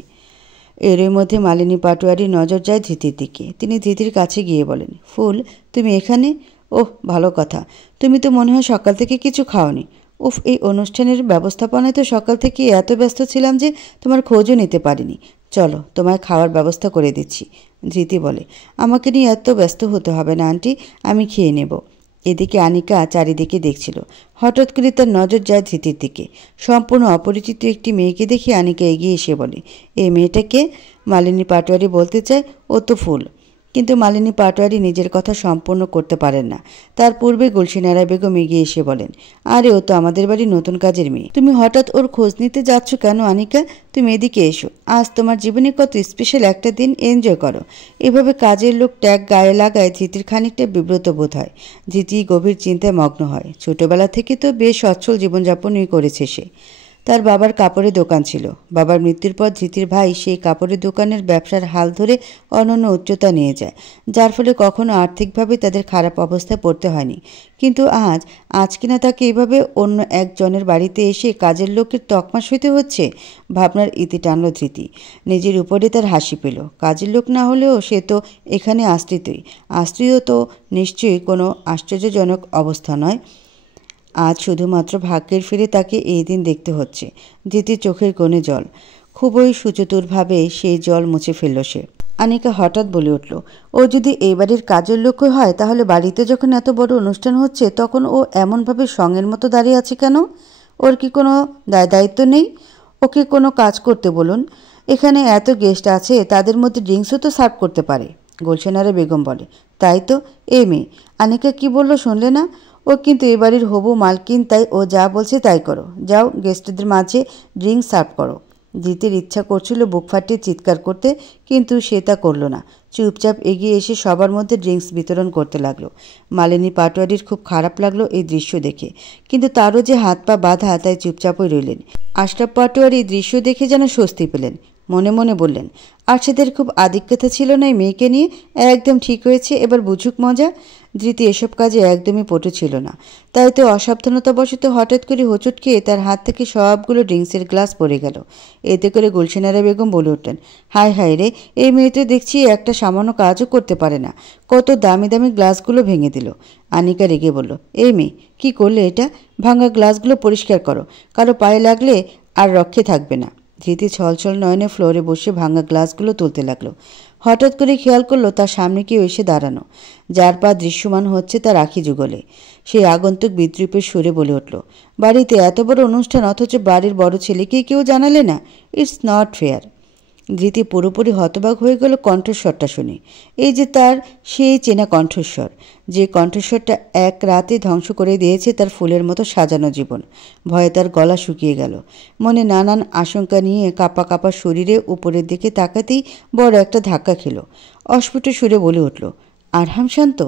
এরই মধ্যে মালিনী পাটোয়ারির নজর যায় ধৃতির দিকে। তিনি ধৃতির কাছে গিয়ে বলেন, ফুল, তুমি এখানে? ওহ, ভালো কথা। তুমি তো মনে হয় সকাল থেকে কিছু খাওনি। উফ, এই অনুষ্ঠানের ব্যবস্থাপনায় তো সকাল থেকে এত ব্যস্ত ছিলাম যে তোমার খোঁজও নিতে পারিনি। চলো, তোমায় খাওয়ার ব্যবস্থা করে দিচ্ছি। ধৃতি বলে, আমাকে নিয়ে এত ব্যস্ত হতে হবে না আন্টি, আমি খেয়ে নেব। এদিকে আনিকা চারিদিকে দেখছিল। হঠাৎ করে তার নজর যায় ধৃতির দিকে। সম্পূর্ণ অপরিচিত একটি মেয়েকে দেখে আনিকা এগিয়ে এসে বলে, এই মেয়েটাকে? মালিনী পাটোয়ারি বলতে চায়, ও তো ফুল। কিন্তু মালিনী পাটোয়ারি নিজের কথা সম্পূর্ণ করতে পারেন না। তার পূর্বে গুলশানারা বেগম এগিয়ে এসে বলেন, আরে ও তো আমাদের বাড়ির নতুন কাজের মেয়ে। তুমি হঠাৎ ওর খোঁজ নিতে যাচ্ছ কেন আনিকা? তুমি এদিকে এসো। আজ তোমার জীবনে কত স্পেশাল একটা দিন, এনজয় করো। এভাবে কাজের লোক ট্যাগ গায়ে লাগায় ধৃতির খানিকটা বিব্রত বোধ হয়। ধৃতি গভীর চিন্তায় মগ্ন হয়। ছোটবেলা থেকে তো বেশ সচ্ছল জীবনযাপনই করেছে সে। তার বাবার কাপড়ের দোকান ছিল। বাবার মৃত্যুর পর ধৃতির ভাই সেই কাপড়ের দোকানের ব্যবসার হাল ধরে অনন্য উচ্চতা নিয়ে যায়, যার ফলে কখনো আর্থিকভাবে তাদের খারাপ অবস্থায় পড়তে হয়নি। কিন্তু আজ কিনা তাকে এভাবে অন্য একজনের বাড়িতে এসে কাজের লোকের তকমা সইতে হচ্ছে। ভাবনার ইতি টানল ধৃতি। নিজের উপরে তার হাসি পেল। কাজের লোক না হলেও সে তো এখানে আশ্রিতই। আশ্রিত তো নিশ্চয়ই কোনো আশ্চর্যজনক অবস্থা নয়। আজ শুধুমাত্র ভাগ্যের ফিরে তাকে এই দিন দেখতে হচ্ছে। ধৃতির চোখের কোণে জল। খুবই সুচতুরভাবে সেই জল মুছে ফেলল সে। আনিকা হঠাৎ বলে উঠল, ও যদি এই বাড়ির কাজের লোকই হয়, তাহলে বাড়িতে যখন এত বড় অনুষ্ঠান হচ্ছে তখন ও এমনভাবে সঙ্গের মতো দাঁড়িয়ে আছে কেন? ওর কি কোনো দায়িত্ব নেই? ওকে কোনো কাজ করতে বলুন। এখানে এত গেস্ট আছে, তাদের মধ্যে ড্রিঙ্কসও তো সার্ভ করতে পারে। গুলশানারা বেগম বলে, তাই তো। এই মেয়ে আনিকা কি বলল শুনলে না? ও কিন্তু এ বাড়ির হবু মালকিন, তাই ও যা বলছে তাই করো। যাও, গেস্টদের মাঝে ড্রিঙ্ক সার্ভ করো। ধৃতির ইচ্ছা করছিল বুক ফাটিয়ে চিৎকার করতে, কিন্তু সে তা করল না। চুপচাপ এগিয়ে এসে সবার মধ্যে ড্রিঙ্কস বিতরণ করতে লাগলো। মালিনী পাটোয়ারির খুব খারাপ লাগলো এই দৃশ্য দেখে, কিন্তু তারও যে হাত পা বাঁধা, তাই চুপচাপই রইলেন। আশরাফ পাটোয়ারি এই দৃশ্য দেখে যেন স্বস্তি পেলেন। মনে মনে বললেন, আরশাদের খুব আধিক্যতা ছিল না এই মেয়েকে নিয়ে। একদম ঠিক হয়েছে, এবার বুঝুক মজা। ধৃতি এসব কাজে একদমই পটু ছিল না, তাই তো অসাবধানতাবশত হঠাৎ করে হোঁচট খেয়ে তার হাত থেকে সবগুলো ড্রিঙ্কসের গ্লাস পড়ে গেল। এতে করে গুলশানারা বেগম বলে উঠলেন, হায় হায় রে, এই মেয়ে তো দেখছি একটা সামান্য কাজও করতে পারে না, কত দামি দামি গ্লাসগুলো ভেঙে দিল। আনিকা রেগে বলল, এই মেয়ে কি করলে এটা? ভাঙা গ্লাসগুলো পরিষ্কার করো, কারো পায়ে লাগলে আর রক্ষে থাকবে না। ধৃতি ছলছল নয়নে ফ্লোরে বসে ভাঙা গ্লাসগুলো তুলতে লাগলো। হঠাৎ করে খেয়াল করলো তার সামনে কেউ এসে দাঁড়ানো, যার পা দৃশ্যমান হচ্ছে তার আখি যুগলে। সেই আগন্তুক বিদ্রুপের সুরে বলে উঠল, বাড়িতে এত বড় অনুষ্ঠান অথচ বাড়ির বড় ছেলেকে কেউ জানালে না? It's not fair. ধৃতি পুরোপুরি হতবাক হয়ে গেল কণ্ঠস্বরটা শুনে। এই যে তার সেই চেনা কণ্ঠস্বর, যে কণ্ঠস্বরটা এক রাতে ধ্বংস করে দিয়েছে তার ফুলের মতো সাজানো জীবন। ভয়ে তার গলা শুকিয়ে গেল। মনে নানান আশঙ্কা নিয়ে কাঁপা কাঁপা শরীরে উপরের দিকে তাকাতেই বড় একটা ধাক্কা খেল। অস্ফুট সুরে বলে উঠল, আরহাম শান্ত।